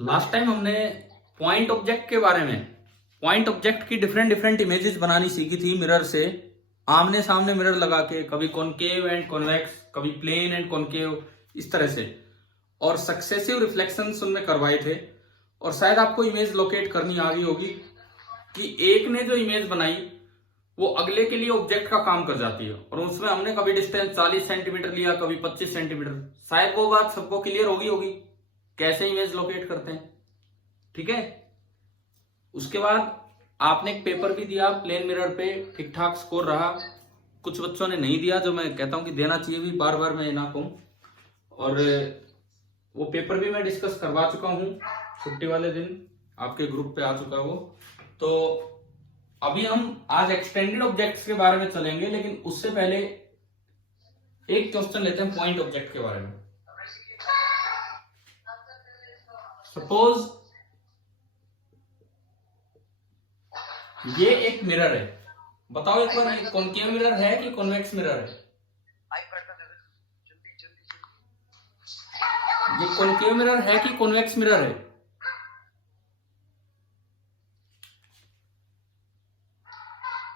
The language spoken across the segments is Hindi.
लास्ट टाइम हमने पॉइंट ऑब्जेक्ट के बारे में, पॉइंट ऑब्जेक्ट की डिफरेंट डिफरेंट इमेजेस बनानी सीखी थी मिरर से, आमने सामने मिरर लगा के, कभी कॉनकेव एंड कॉन्वेक्स, कभी प्लेन एंड कॉनकेव, इस तरह से, और सक्सेसिव रिफ्लेक्शंस उनमें करवाए थे। और शायद आपको इमेज लोकेट करनी आ गई होगी कि एक ने जो इमेज बनाई वो अगले के लिए ऑब्जेक्ट का काम कर जाती है, और उसमें हमने कभी डिस्टेंस 40 सेंटीमीटर लिया, कभी 25 सेंटीमीटर। शायद वो बात सबको क्लियर होगी कैसे इमेज लोकेट करते हैं। ठीक है, उसके बाद आपने एक पेपर भी दिया प्लेन मिरर पे, ठीक ठाक स्कोर रहा। कुछ बच्चों ने नहीं दिया, जो मैं कहता हूं कि देना चाहिए भी, बार बार मैं ना कहूं। और वो पेपर भी मैं डिस्कस करवा चुका हूं, छुट्टी वाले दिन आपके ग्रुप पे आ चुका वो। तो अभी हम आज एक्सटेंडेड ऑब्जेक्ट्स के बारे में चलेंगे, लेकिन उससे पहले एक क्वेश्चन लेते हैं पॉइंट ऑब्जेक्ट के बारे में। सपोज ये एक मिरर है, बताओ एक बार, ये कॉनकेव मिरर है कि कॉन्वेक्स मिरर है? ये कॉनकेव मिरर है कि कॉन्वेक्स मिरर है?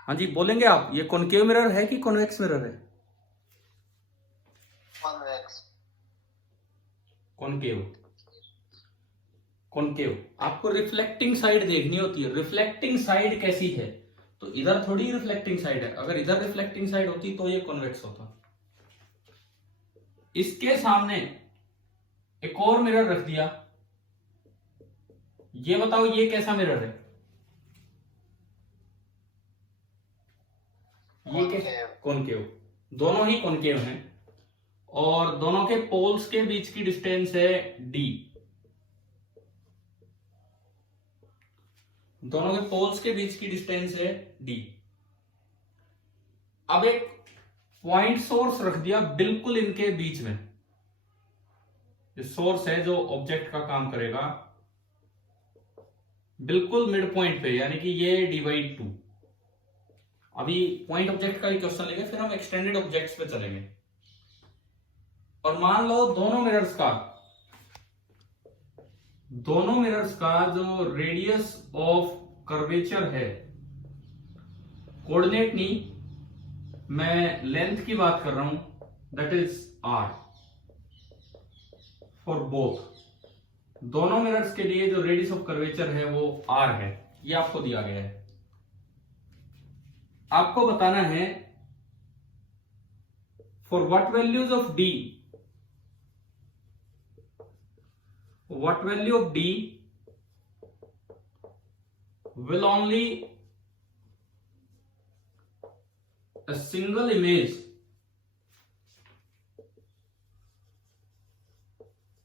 हाँ जी, बोलेंगे आप, ये कॉनकेव मिरर है कि कॉन्वेक्स मिरर है? कॉनकेव। कॉनकेव आपको रिफ्लेक्टिंग साइड देखनी होती है, रिफ्लेक्टिंग साइड कैसी है, तो इधर थोड़ी रिफ्लेक्टिंग साइड है। अगर इधर रिफ्लेक्टिंग साइड होती तो ये कॉन्वेक्स होता। इसके सामने एक और मिरर रख दिया, ये बताओ ये कैसा मिरर है? ये कॉनकेव। दोनों ही कॉनकेव हैं, और दोनों के पोल्स के बीच की डिस्टेंस है डी। दोनों के पोल्स के बीच की डिस्टेंस है डी। अब एक पॉइंट सोर्स रख दिया बिल्कुल इनके बीच में, ये सोर्स है जो ऑब्जेक्ट का काम करेगा, बिल्कुल मिड पॉइंट पे, यानी कि ये /2। अभी पॉइंट ऑब्जेक्ट का ही क्वेश्चन लेंगे, फिर हम एक्सटेंडेड ऑब्जेक्ट्स पे चलेंगे। और मान लो दोनों मिरर्स का जो रेडियस ऑफ कर्वेचर है, कोऑर्डिनेट नहीं, मैं लेंथ की बात कर रहा हूं, that is r for both. दोनों मिरर्स के लिए जो रेडियस ऑफ कर्वेचर है वो r है, ये आपको दिया गया है। आपको बताना है for what values of d, what value of d will only a single image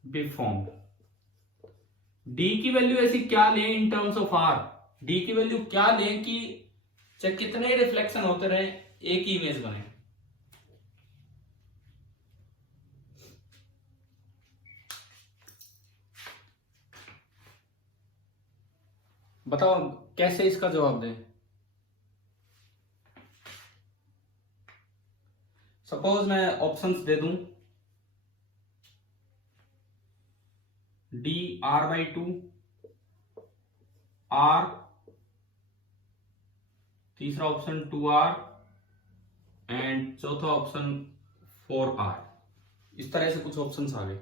be formed। d की वैल्यू ऐसी क्या लें in terms of r, d की वैल्यू क्या लें कि चाहे कितने रिफ्लेक्शन होते रहे एक ही इमेज बने। बताओ कैसे इसका जवाब दें। सपोज मैं ऑप्शंस दे दूं, dr/2, r, तीसरा ऑप्शन 2r, एंड चौथा ऑप्शन 4r। इस तरह से कुछ ऑप्शंस आ गए।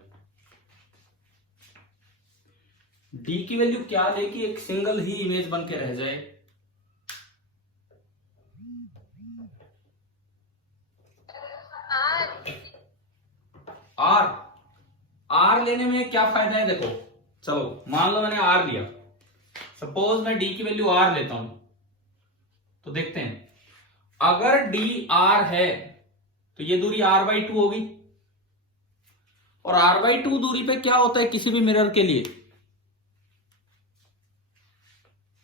d की वैल्यू क्या ले कि एक सिंगल ही इमेज बन के रह जाए? r लेने में क्या फायदा है? देखो, चलो मान लो मैंने r लिया, सपोज मैं d की वैल्यू r लेता हूं, तो देखते हैं, अगर d r है तो ये दूरी r/2 होगी, और r/2 दूरी पे क्या होता है किसी भी मिरर के लिए?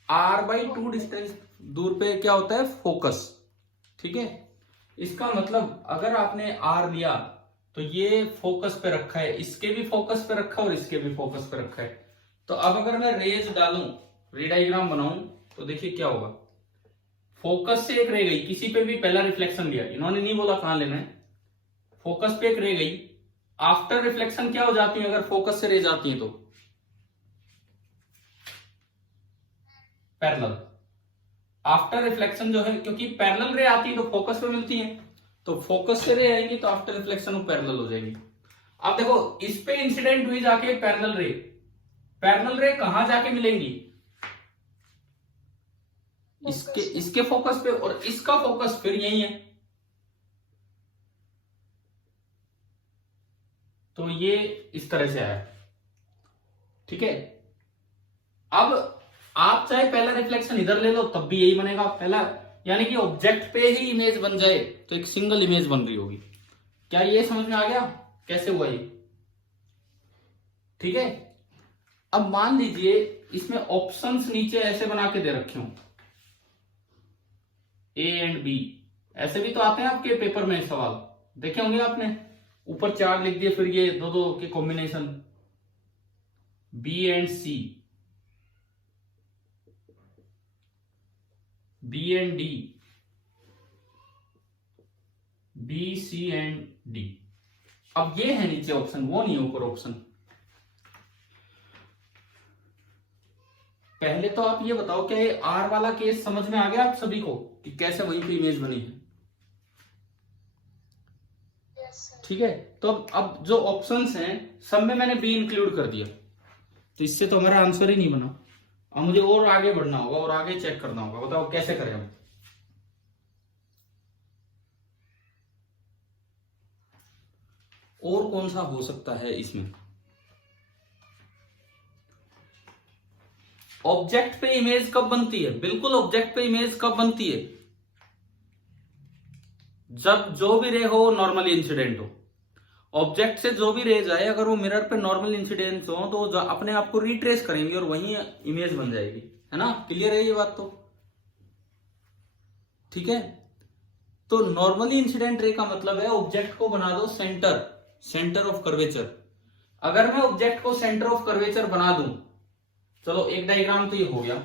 r/2 डिस्टेंस दूर पे क्या होता है? फोकस। ठीक है, इसका मतलब अगर आपने r लिया तो ये फोकस पे रखा है, इसके भी फोकस पे रखा है और इसके भी फोकस पे रखा है। तो अब अगर मैं रेज डालूं, रे डायग्राम बनाऊं, तो देखिए क्या होगा, फोकस से एक रह गई, किसी पे भी पहला रिफ्लेक्शन लिया, इन्होंने नहीं बोला कहां लेना है, फोकस पे एक रह गई, आफ्टर रिफ्लेक्शन क्या हो जाती है अगर फोकस से रे जाती है तो पैरेलल। आफ्टर रिफ्लेक्शन जो है, क्योंकि पैरेलल रे आती है तो फोकस पे मिलती है, तो फोकस से रे आएगी तो आफ्टर रिफ्लेक्शन वो पैरेलल हो जाएगी। अब देखो इस पे इंसिडेंट हुई जाके पैरेलल रे, पैरेलल रे कहां जाके मिलेंगी, इसके फोकस पे, और इसका फोकस फिर यही है। तो ये इस तरह से आया, ठीक है। अब आप चाहे पहला रिफ्लेक्शन इधर ले लो तब भी यही बनेगा पहला, यानी कि ऑब्जेक्ट पे ही इमेज बन जाए तो एक सिंगल इमेज बन रही होगी। क्या ये समझ में आ गया कैसे हुआ ये? ठीक है। अब मान लीजिए इसमें ऑप्शंस नीचे ऐसे बना के दे रखे हो, ए एंड बी, ऐसे भी तो आते हैं आपके पेपर में सवाल, देखे होंगे आपने। ऊपर 4 लिख दिए, फिर ये दो दो के combination, B and C, B and D, B C and D. अब ये है नीचे ऑप्शन, वो नहीं ऊपर ऑप्शन। पहले तो आप ये बताओ कि आर वाला केस समझ में आ गया आप सभी को कि कैसे वहीं पे इमेज बनी है? ठीक है। तो अब जो ऑप्शंस हैं सब में मैंने बी इंक्लूड कर दिया, तो इससे तो हमारा आंसर ही नहीं बना। अब मुझे और आगे बढ़ना होगा और आगे चेक करना होगा, बताओ कैसे करें हम? और कौन सा हो सकता है इसमें? ऑब्जेक्ट पे इमेज कब बनती है? बिल्कुल ऑब्जेक्ट पे इमेज कब बनती है? जब जो भी रे हो नॉर्मल इंसिडेंट हो। ऑब्जेक्ट से जो भी रेज आए अगर वो मिरर पे नॉर्मल इंसिडेंट हो तो अपने आप को रिट्रेस करेंगे और वहीं इमेज बन जाएगी, है ना? क्लियर है ये बात? तो ठीक है। तो नॉर्मली इंसिडेंट रे का मतलब है ऑब्जेक्ट को बना दो सेंटर ऑफ कर्वेचर। अगर मैं ऑब्जेक्ट को सेंटर ऑफ कर्वेचर बना दूं, चलो एक डायग्राम तो ये हो गया,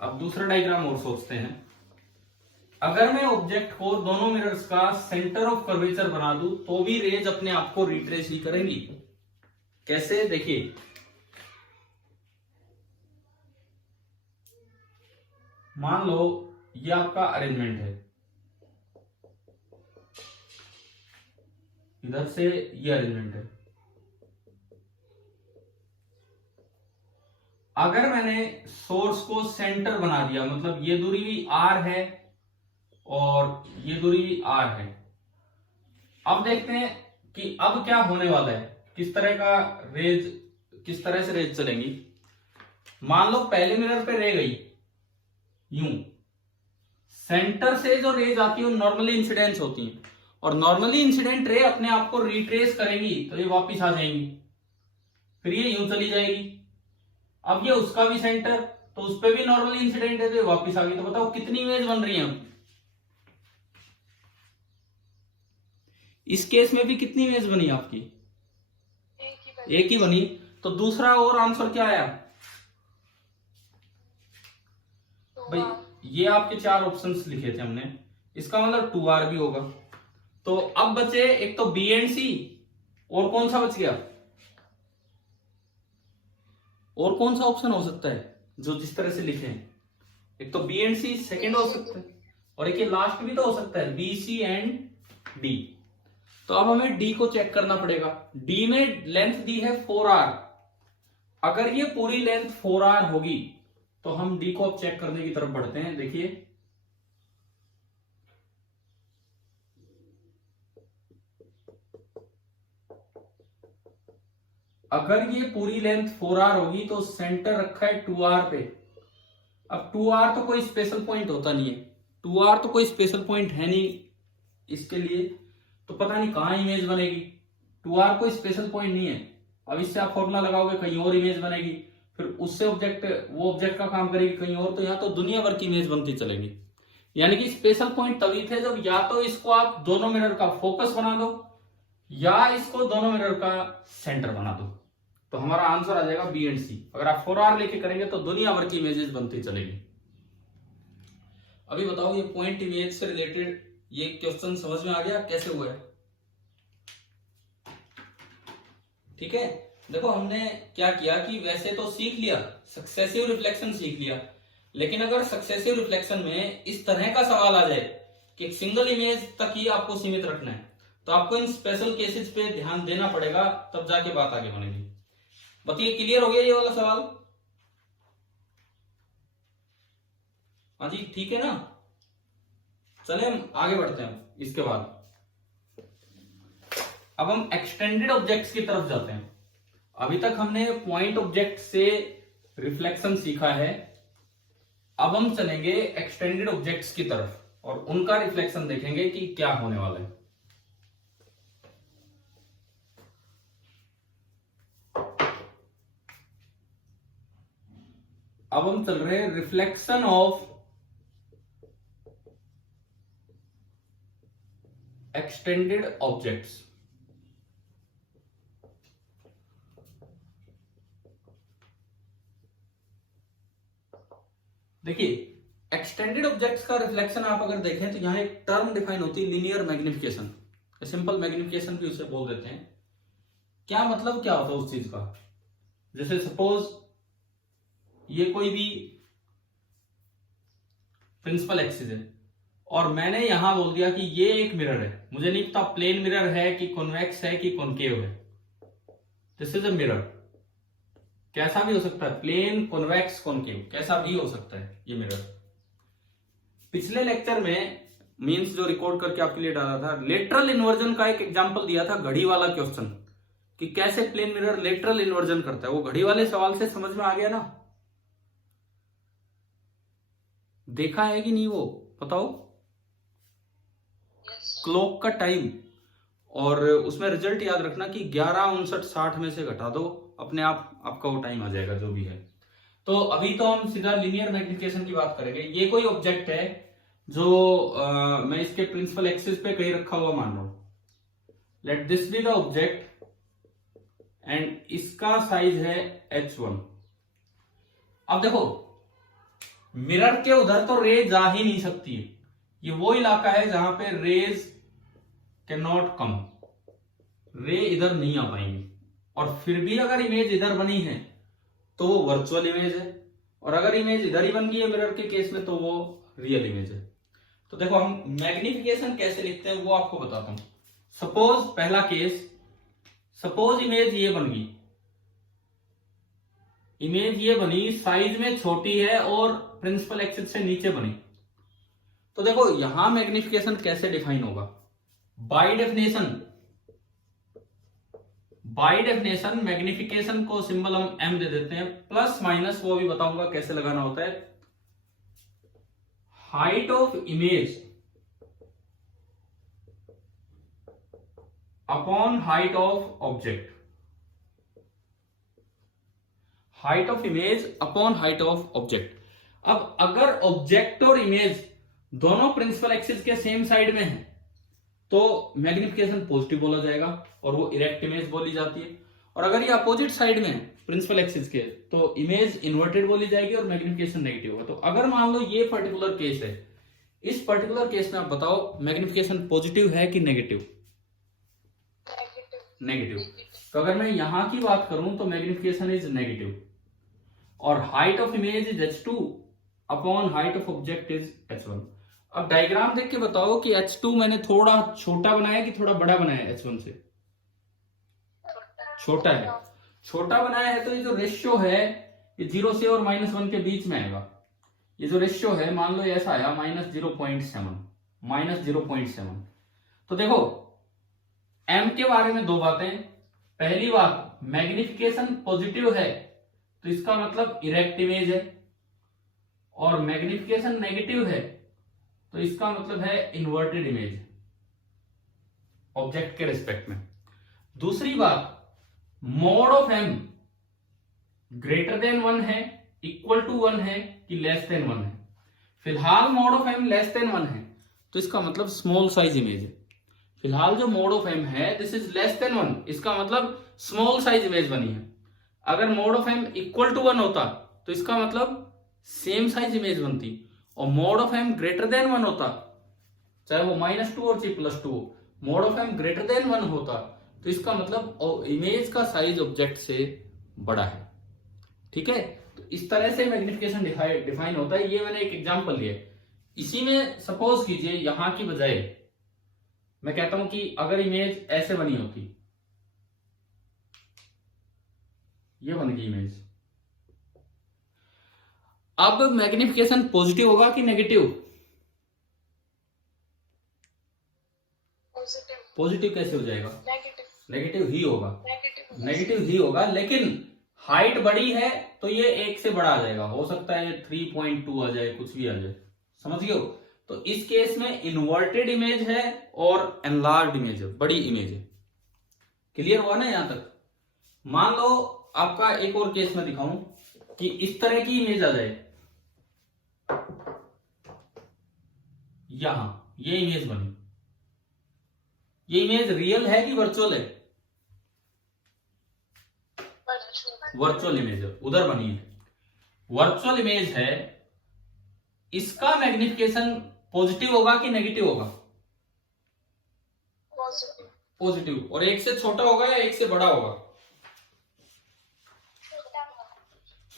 अब दूसरा डायग्राम और सोचते हैं। अगर मैं ऑब्जेक्ट को दोनों मिरर्स का सेंटर ऑफ कर्वेचर बना दूं तो भी रेज अपने आप को रिट्रेस ही करेंगी। कैसे? देखिए, मान लो ये आपका अरेंजमेंट है, इधर से ये अरेंजमेंट है। अगर मैंने सोर्स को सेंटर बना दिया, मतलब ये दूरी भी आर है और ये दूरी भी आर है। अब देखते हैं कि अब क्या होने वाला है, किस तरह का रेज, किस तरह से रेज चलेंगी। मान लो पहले मिरर पे रे गई यूं, सेंटर से जो रेज आती है वो नॉर्मली इंसिडेंस होती है, और नॉर्मली इंसिडेंट रे अपने आप को रिट्रेस करेंगी तो ये वापिस आ जाएंगी, फिर ये यूं चली जाएगी। अब ये उसका भी सेंटर, तो उस पर भी नॉर्मली इंसिडेंट है तो ये वापिस आ गई। तो बताओ कितनी इमेज बन रही है? इस केस में भी कितनी इमेज बनी आपकी? एक ही बनी। तो दूसरा और आंसर क्या आया भाई? ये आपके 4 ऑप्शंस लिखे थे हमने, इसका मतलब 2R भी होगा। तो अब बचे एक तो बी एंड सी, और कौन सा बच गया? और कौन सा ऑप्शन हो सकता है जो जिस तरह से लिखे हैं? एक तो बी एंड सी सेकेंड हो सकता है, और एक ये लास्ट भी तो हो सकता है, बी सी एंड डी। तो अब हमें डी को चेक करना पड़ेगा। डी में लेंथ दी है 4R, अगर ये पूरी लेंथ 4R होगी तो हम डी को अब चेक करने की तरफ बढ़ते हैं। देखिए, अगर ये पूरी लेंथ 4R होगी तो सेंटर रखा है 2R पे। अब 2R तो कोई स्पेशल पॉइंट होता नहीं है, 2R तो कोई स्पेशल पॉइंट है नहीं इसके लिए, तो पता नहीं कहां इमेज बनेगी। 2R कोई स्पेशल पॉइंट नहीं है। अब इससे आप फॉर्मूला लगाओगे कहीं और इमेज बनेगी, फिर उससे ऑब्जेक्ट, वो ऑब्जेक्ट का काम करेगी कहीं और, तो यहाँ तो दुनिया भर की इमेज बनती चलेगी। यानी कि स्पेशल पॉइंट तभी थे जब या तो इसको आप दोनों मिरर का फोकस बना दो या इसको दोनों मिरर का सेंटर बना दो, तो हमारा आंसर आ जाएगा बी एंड सी। अगर आप 4R लेके करेंगे तो दुनिया भर की इमेजेस बनती चलेगी। अभी बताओ ये पॉइंट इमेज से रिलेटेड ये क्वेश्चन समझ में आ गया कैसे हुआ है? ठीक है। देखो हमने क्या किया कि वैसे तो सीख लिया, सक्सेसिव रिफ्लेक्शन सीख लिया, लेकिन अगर सक्सेसिव रिफ्लेक्शन में इस तरह का सवाल आ जाए कि एक सिंगल इमेज तक ही आपको सीमित रखना है, तो आपको इन स्पेशल केसेस पे ध्यान देना पड़ेगा, तब जाके बात आगे बढ़ेगी। बताइए, क्लियर हो गया ये वाला सवाल? हाँ जी, ठीक है ना। चले हम आगे बढ़ते हैं। इसके बाद अब हम एक्सटेंडेड ऑब्जेक्ट्स की तरफ जाते हैं। अभी तक हमने पॉइंट ऑब्जेक्ट से रिफ्लेक्शन सीखा है, अब हम चलेंगे एक्सटेंडेड ऑब्जेक्ट्स की तरफ और उनका रिफ्लेक्शन देखेंगे कि क्या होने वाला है। अब हम चल रहे हैं रिफ्लेक्शन ऑफ एक्सटेंडेड ऑब्जेक्ट्स। देखिए, एक्सटेंडेड ऑब्जेक्ट्स का रिफ्लेक्शन आप अगर देखें तो यहां एक टर्म डिफाइन होती है, लीनियर मैग्निफिकेशन। सिंपल मैग्निफिकेशन भी उसे बोल देते हैं। क्या मतलब, क्या होता है उस चीज का? जैसे सपोज ये कोई भी प्रिंसिपल एक्सिस है और मैंने यहां बोल दिया कि ये एक मिरर है। मुझे नहीं पता प्लेन मिरर है कि कॉन्वेक्स है कि कॉनकेव है। This is a mirror. कैसा भी हो सकता है, प्लेन, कॉन्वेक्स, कॉनकेव, कैसा भी हो सकता है ये मिरर। पिछले लेक्चर में मींस जो रिकॉर्ड करके आपके लिए डाला था, लेटरल इन्वर्जन का एक एग्जांपल दिया था, घड़ी वाला क्वेश्चन, कि कैसे प्लेन मिरर लेटरल इन्वर्जन करता है। वो घड़ी वाले सवाल से समझ में आ गया ना? देखा है कि नहीं वो बताओ? क्लॉक का टाइम और उसमें रिजल्ट याद रखना कि 11:59:60 में से घटा दो, अपने आप आपका वो टाइम आ जाएगा जो भी है। तो अभी तो हम सीधा लीनियर मैग्निफिकेशन की बात करेंगे। ये कोई ऑब्जेक्ट है जो मैं इसके प्रिंसिपल एक्सिस पे कहीं रखा हुआ मान रहा हूं। Let this be the object and इसका साइज है h1। अब देखो, मिरर के उधर तो रे जा ही नहीं सकती है। ये वो इलाका है जहां पे रेज कैन नॉट कम, रे इधर नहीं आ पाएंगी। और फिर भी अगर इमेज इधर बनी है तो वो वर्चुअल इमेज है, और अगर इमेज इधर ही बन गई है मिरर के केस में तो वो रियल इमेज है। तो देखो, हम मैग्निफिकेशन कैसे लिखते हैं वो आपको बताता हूं। सपोज पहला केस, सपोज इमेज ये बन गई, इमेज ये बनी, साइज में छोटी है और प्रिंसिपल एक्सिस से नीचे बनी। तो देखो यहां मैग्निफिकेशन कैसे डिफाइन होगा। बाय डेफिनेशन मैग्निफिकेशन को सिंबल हम m दे देते हैं, प्लस माइनस वो भी बताऊंगा कैसे लगाना होता है। Height of image upon height of object, height of image upon height of object. अब अगर ऑब्जेक्ट और इमेज दोनों प्रिंसिपल एक्सिस के सेम साइड में है तो मैग्निफिकेशन पॉजिटिव बोला जाएगा और वो इरेक्ट इमेज बोली जाती है। और अगर ये अपोजिट साइड में है प्रिंसिपल एक्सिस के तो इमेज इन्वर्टेड बोली जाएगी और मैग्निफिकेशन नेगेटिव होगा। तो अगर मान लो ये पर्टिकुलर केस है, इस पर्टिकुलर केस में आप बताओ मैग्निफिकेशन पॉजिटिव है कि नेगेटिव? नेगेटिव। तो अगर मैं यहां की बात करूं तो मैग्निफिकेशन इज नेगेटिव और height of image is h2 upon height of object is h1। अब डायग्राम देख के बताओ कि h2 मैंने थोड़ा छोटा बनाया कि थोड़ा बड़ा बनाया? h1 से छोटा है। छोटा बनाया है तो ये जो रेशियो है ये 0 से और -1 के बीच में आएगा। ये जो रेशियो है मान लो ऐसा आया -0.7। तो देखो m के बारे में दो बातें। पहली बात, मैग्निफिकेशन पॉजिटिव है तो इसका मतलब इरेक्ट इमेज है, और मैग्निफिकेशन नेगेटिव है तो इसका मतलब है इन्वर्टेड इमेज ऑब्जेक्ट के रिस्पेक्ट में। दूसरी बात, mode of m greater than 1 है, इक्वल टू 1 है कि लेस देन 1 है। फिलहाल mode of m less than 1 है तो इसका मतलब स्मॉल साइज इमेज है। फिलहाल जो मोड ऑफ m है दिस इज लेस देन 1, इसका मतलब स्मॉल साइज इमेज बनी है। अगर mod of m equal to 1 होता तो इसका मतलब सेम साइज इमेज बनती, और mode of m greater than 1 होता, चाहे वो -2 और चाहे +2 हो, mode of m greater than 1 होता तो इसका मतलब इमेज का साइज ऑब्जेक्ट से बड़ा है। ठीक है, तो इस तरह से मैग्निफिकेशन डिफाइन होता है। ये मैंने एक एग्जांपल लिया। इसी में सपोज कीजिए यहां की बजाय मैं कहता हूं कि अगर इमेज ऐसे बनी होती, ये बन गई इमेज, अब मैग्निफिकेशन पॉजिटिव होगा कि नेगेटिव? पॉजिटिव कैसे हो जाएगा? नेगेटिव ही होगा, नेगेटिव ही होगा। लेकिन हाइट बड़ी है तो ये एक से बड़ा आ जाएगा, हो सकता है 3.2 आ जाए, कुछ भी आ जाए, समझ गए हो? तो इस केस में इन्वर्टेड इमेज है और एनलार्ज्ड इमेज है, बड़ी इमेज है। क्लियर हुआ ना यहां तक? मान लो आपका एक और केस में दिखाऊं कि इस तरह की इमेज आ जाए, यहां ये इमेज बनी, ये इमेज रियल है कि वर्चुअल है? वर्चुअल इमेज है, उधर बनी है, वर्चुअल इमेज है। इसका मैग्निफिकेशन पॉजिटिव होगा कि नेगेटिव होगा? पॉजिटिव। और एक से छोटा होगा या एक से बड़ा होगा?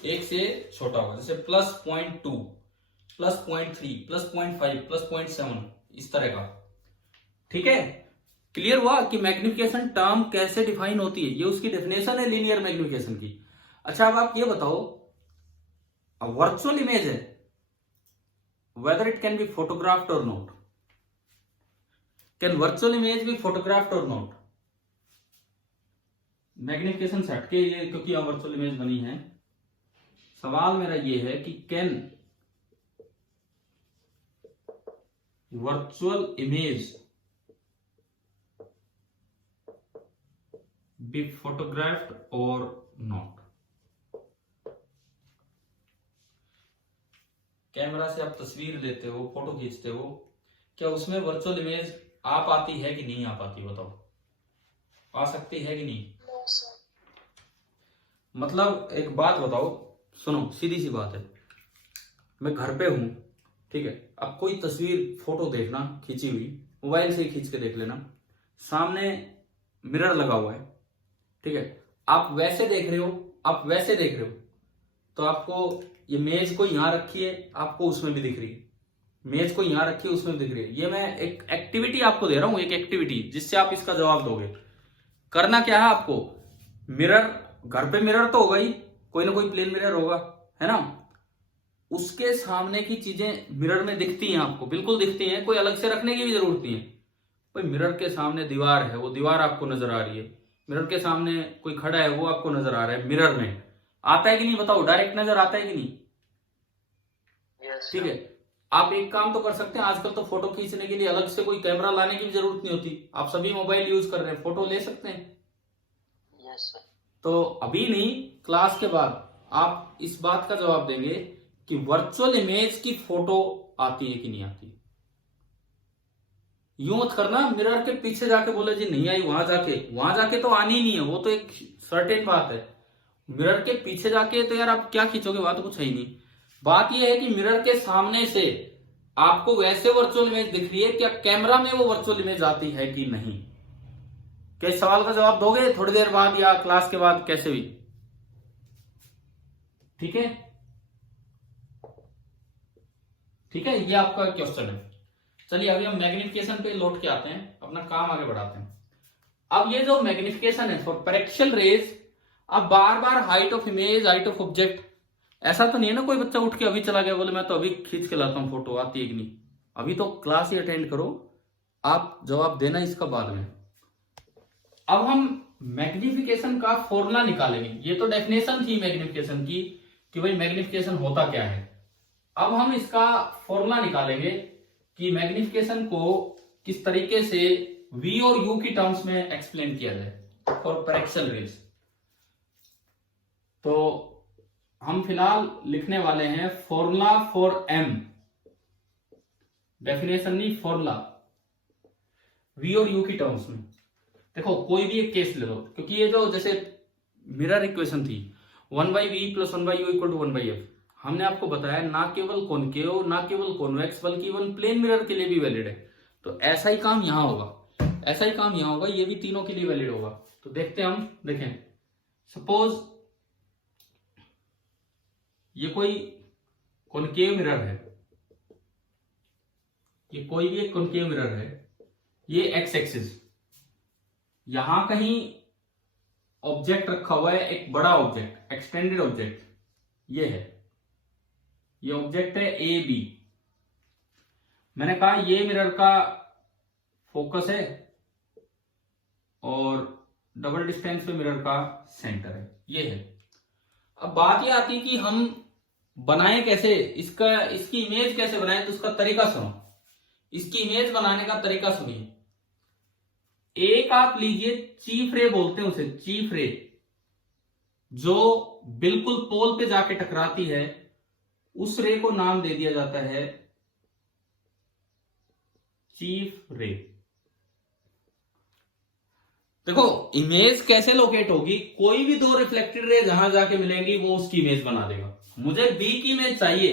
एक से छोटा होगा, जैसे +0.2, +0.3, +0.5, +0.7, इस तरह का। ठीक है, क्लियर हुआ कि मैग्निफिकेशन टर्म कैसे डिफाइन होती है? ये उसकी डेफिनेशन है लीनियर मैग्निफिकेशन की। अच्छा, अब आप ये बताओ, वर्चुअल इमेज है, whether it can be photographed or not, can virtual image be photographed or not? Magnification से हटके ये, क्योंकि अब वर्चुअल इमेज बनी है, सवाल मेरा ये है कि can virtual image be photographed और नॉट? कैमरा से आप तस्वीर लेते हो, फोटो खींचते हो, क्या उसमें वर्चुअल इमेज आ पाती है कि नहीं आ पाती? बताओ, आ सकती है कि नहीं? मतलब एक बात बताओ, सुनो, सीधी सी बात है, मैं घर पे हूं, ठीक है, अब कोई तस्वीर फोटो देखना खींची हुई, मोबाइल से ही खींच के देख लेना, सामने मिरर लगा हुआ है, ठीक है, आप वैसे देख रहे हो, आप वैसे देख रहे हो, तो आपको ये मेज को यहां रखी है, आपको उसमें भी दिख रही है, मेज को यहां रखी है, उसमें भी दिख रही है। ये मैं एक एक्टिविटी आपको दे रहा हूं, एक एक्टिविटी जिससे आप इसका जवाब दोगे। करना क्या है आपको, मिरर, घर पे मिरर तो होगा ही, कोई ना कोई प्लेन मिरर होगा, है ना, उसके सामने की चीजें मिरर में दिखती हैं आपको, बिल्कुल दिखती हैं, कोई अलग से रखने की भी जरूरत नहीं है। भाई मिरर के सामने दीवार है, वो दीवार आपको नजर आ रही है, मिरर के सामने कोई खड़ा है, वो आपको नजर आ रहा है, मिरर में आता है कि नहीं? बताओ, डायरेक्ट नजर आता है कि नहीं? ठीक है, आप एक काम तो कर सकते हैं, आजकल तो फोटो खींचने के लिए अलग से कोई कैमरा लाने की भी जरूरत नहीं होती, आप सभी मोबाइल यूज कर रहे हैं, फोटो ले सकते हैं। तो अभी नहीं, क्लास के बाद आप इस बात का जवाब देंगे कि वर्चुअल इमेज की फोटो आती है कि नहीं आती। यूं मत करना मिरर के पीछे जाके बोले जी नहीं आई, वहां जाके तो आनी ही नहीं है, वो तो एक सर्टेन बात है। मिरर के पीछे जाके तो यार आप क्या खींचोगे, वहां तो कुछ है ही नहीं। बात यह है कि मिरर के सामने से आपको वैसे वर्चुअल इमेज दिख रही है, क्या कैमरा में वो वर्चुअल इमेज आती है कि नहीं? क्या इस सवाल का जवाब दोगे थोड़ी देर बाद या क्लास के बाद, कैसे भी? ठीक है, ठीक है, ये आपका क्वेश्चन है। चलिए अभी हम मैग्निफिकेशन पे लौट के आते हैं, अपना काम आगे बढ़ाते हैं। अब ये जो मैग्निफिकेशन है फॉर पैरेक्शियल रेज, अब बार बार height of image, height of object, ऐसा तो नहीं है ना कोई बच्चा उठ के अभी चला गया बोले मैं तो अभी खींच के लाता हूं फोटो, आती है कि नहीं? अभी तो क्लास ही अटेंड करो, आप जवाब देना इसका बाद में। अब हम मैग्निफिकेशन का फॉर्मूला निकालेंगे। ये तो डेफिनेशन थी मैग्निफिकेशन की कि भाई मैग्निफिकेशन होता क्या है। अब हम इसका फॉर्मूला निकालेंगे कि मैग्निफिकेशन को किस तरीके से V और U की टर्म्स में एक्सप्लेन किया जाए फॉर पैरेक्शियल रेज। तो हम फिलहाल लिखने वाले हैं फॉर्मूला फॉर M, डेफिनेशन नहीं, फॉर्मूला V और U की टर्म्स में। देखो कोई भी एक केस ले लो, क्योंकि ये जो जैसे मिरर इक्वेशन थी 1/v + 1/u = 1/f, हमने आपको बताया ना केवल कॉनकेव ना केवल कॉन्वेक्स बल्कि इवन प्लेन मिरर के लिए भी वैलिड है। तो ऐसा ही काम यहां होगा, ऐसा ही काम यहां होगा, ये भी तीनों के लिए वैलिड होगा। तो देखते हैं हम, देखें सपोज ये कोई कॉनकेव मिरर है, ये कोई भी एक कॉनकेव मिरर है, ये एक्स एक्सिस, यहां कहीं ऑब्जेक्ट रखा हुआ है, एक बड़ा ऑब्जेक्ट, एक्सटेंडेड ऑब्जेक्ट, ये है, ये ऑब्जेक्ट है ए बी। मैंने कहा ये मिरर का फोकस है और डबल डिस्टेंस पे मिरर का सेंटर है, ये है। अब बात ये आती कि हम बनाएं कैसे, इसकी इमेज कैसे बनाएं, तो उसका तरीका सुनो। इसकी इमेज बनाने का तरीका सुनिए। एक आप लीजिए चीफ रे बोलते हैं उसे, चीफ रे, जो बिल्कुल पोल पे जाके टकराती है, उस रे को नाम दे दिया जाता है चीफ रे। देखो इमेज कैसे लोकेट होगी, कोई भी दो रिफ्लेक्टेड रे जहां जाके मिलेंगी वो उसकी इमेज बना देगा। मुझे बी की इमेज चाहिए,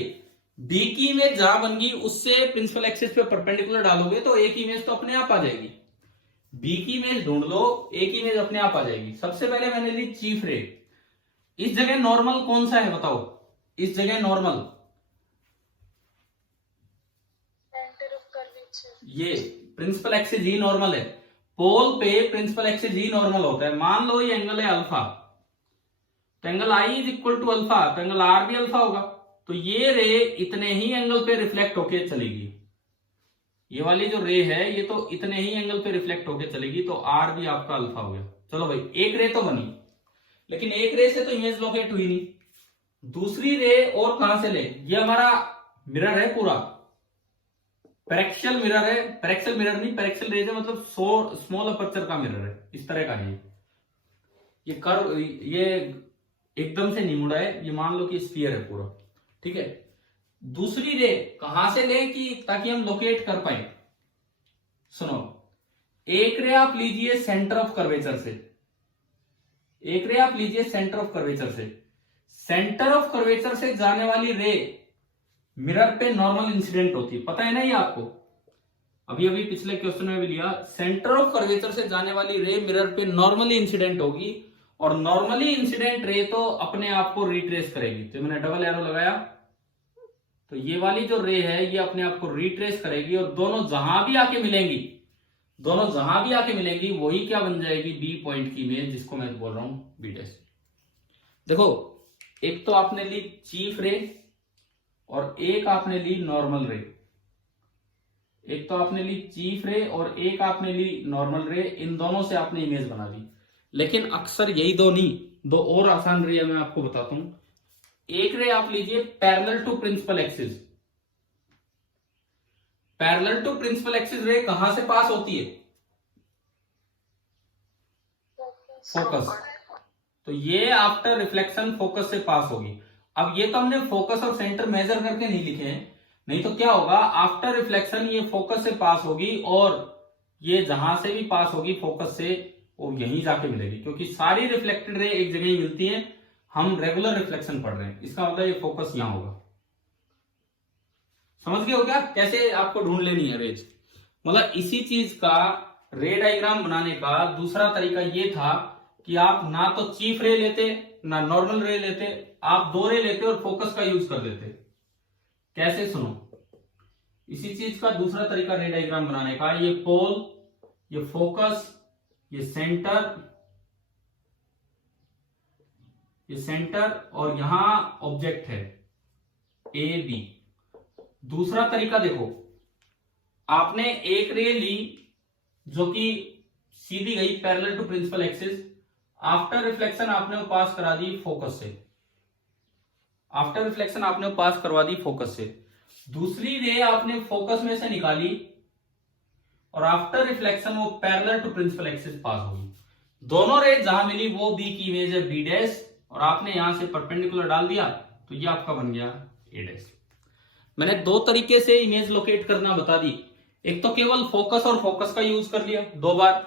बी की इमेज जहां बन गई उससे प्रिंसिपल एक्सिस पे परपेंडिकुलर डालोगे तो एक इमेज तो अपने आप आ जाएगी। बी की इमेज ढूंढ लो, एक इमेज अपने आप आ जाएगी। सबसे पहले मैंने ली चीफ रे। इस जगह नॉर्मल कौन सा है बताओ, इस जगह नॉर्मल ये प्रिंसिपल एक्सिस ही नॉर्मल है। पोल पे प्रिंसिपल एक्सिस ही नॉर्मल होता है। मान लो ये एंगल है अल्फा, तो angle I is equal to alpha, तो एंगल आर भी अल्फा होगा। तो ये रे इतने ही एंगल पे रिफ्लेक्ट होके चलेगी, ये वाली जो रे है ये तो इतने ही एंगल पे रिफ्लेक्ट होके चलेगी, तो आर भी आपका अल्फा हो गया। चलो भाई एक रे तो बनी, लेकिन एक रे से तो इमेज लोकेट हुई नहीं। दूसरी रे और कहां से ले, ये हमारा मिरर है पूरा, पैरेक्सियल मिरर है, पैरेक्सियल मिरर नहीं, पैरेक्सियल रेज है मतलब स्मॉल अपर्चर का मिरर है, इस तरह का है ये कर्व, ये एकदम से नहीं मुड़ा है, ये मान लो कि स्फीयर है पूरा, ठीक है। दूसरी रे कहां से ले कि ताकि हम लोकेट कर पाए, सुनो। एक रे आप लीजिए सेंटर ऑफ कर्वेचर से, एक रे आप लीजिए सेंटर ऑफ कर्वेचर से। सेंटर ऑफ कर्वेचर से जाने वाली रे मिरर पे नॉर्मल इंसिडेंट होती है, पता है ना ये आपको, अभी अभी पिछले क्वेश्चन में भी लिया। सेंटर ऑफ कर्वेचर से जाने वाली रे मिरर पे नॉर्मली इंसिडेंट होगी, और नॉर्मली इंसिडेंट रे तो अपने आप को रिट्रेस करेगी। तो मैंने डबल एरो लगाया, तो ये वाली जो रे है ये अपने आप को रिट्रेस करेगी, और दोनों जहां भी आके मिलेंगी, दोनों जहां भी आके मिलेंगी वही क्या बन जाएगी, बी पॉइंट की इमेज, जिसको मैं बोल रहा हूं बी डैश। देखो एक तो आपने ली चीफ रे और एक आपने ली नॉर्मल रे, एक तो आपने ली चीफ रे और एक आपने ली नॉर्मल रे, इन दोनों से आपने इमेज बना ली। लेकिन अक्सर यही दो नहीं, दो और आसान रे मैं आपको बताता हूं। एक रे आप लीजिए parallel to principal axis. Parallel to principal axis ray कहां से पास होती है, फोकस, तो ये आफ्टर रिफ्लेक्शन फोकस से पास होगी। अब ये तो हमने फोकस और सेंटर मेजर करके नहीं लिखे हैं, नहीं तो क्या होगा, आफ्टर रिफ्लेक्शन ये फोकस से पास होगी, और ये जहां से भी पास होगी फोकस से वो यहीं जाके मिलेगी, क्योंकि सारी रिफ्लेक्टेड रे एक जगह ही मिलती है। हम रेगुलर रिफ्लेक्शन पढ़ रहे हैं, इसका मतलब ये फोकस यहां होगा। समझ गए हो क्या कैसे आपको ढूंढ लेनी है रेज। मतलब इसी चीज का रे डायग्राम बनाने का दूसरा तरीका ये था कि आप ना तो चीफ रे लेते ना नॉर्मल रे लेते, आप दो रे लेते और फोकस का यूज कर लेते। कैसे, सुनो। इसी चीज का दूसरा तरीका रे डायग्राम बनाने का, ये पोल, ये फोकस, ये सेंटर और यहां ऑब्जेक्ट है ए बी। दूसरा तरीका देखो, आपने एक रे ली जो कि सीधी गई parallel to principal axis, after reflection आपने वो पास करा दी फोकस से, आफ्टर रिफ्लेक्शन आपने वो पास करवा दी फोकस से। दूसरी रे आपने फोकस में से निकाली और आफ्टर रिफ्लेक्शन वो parallel to principal axis pass होगी। दोनों रे जहां मिली वो बी की इमेज है बी डैश, और आपने यहां से परपेंडिकुलर डाल दिया तो ये आपका बन गया ए डैश। मैंने दो तरीके से इमेज लोकेट करना बता दी, एक तो केवल फोकस और फोकस का यूज कर लिया 2 बार,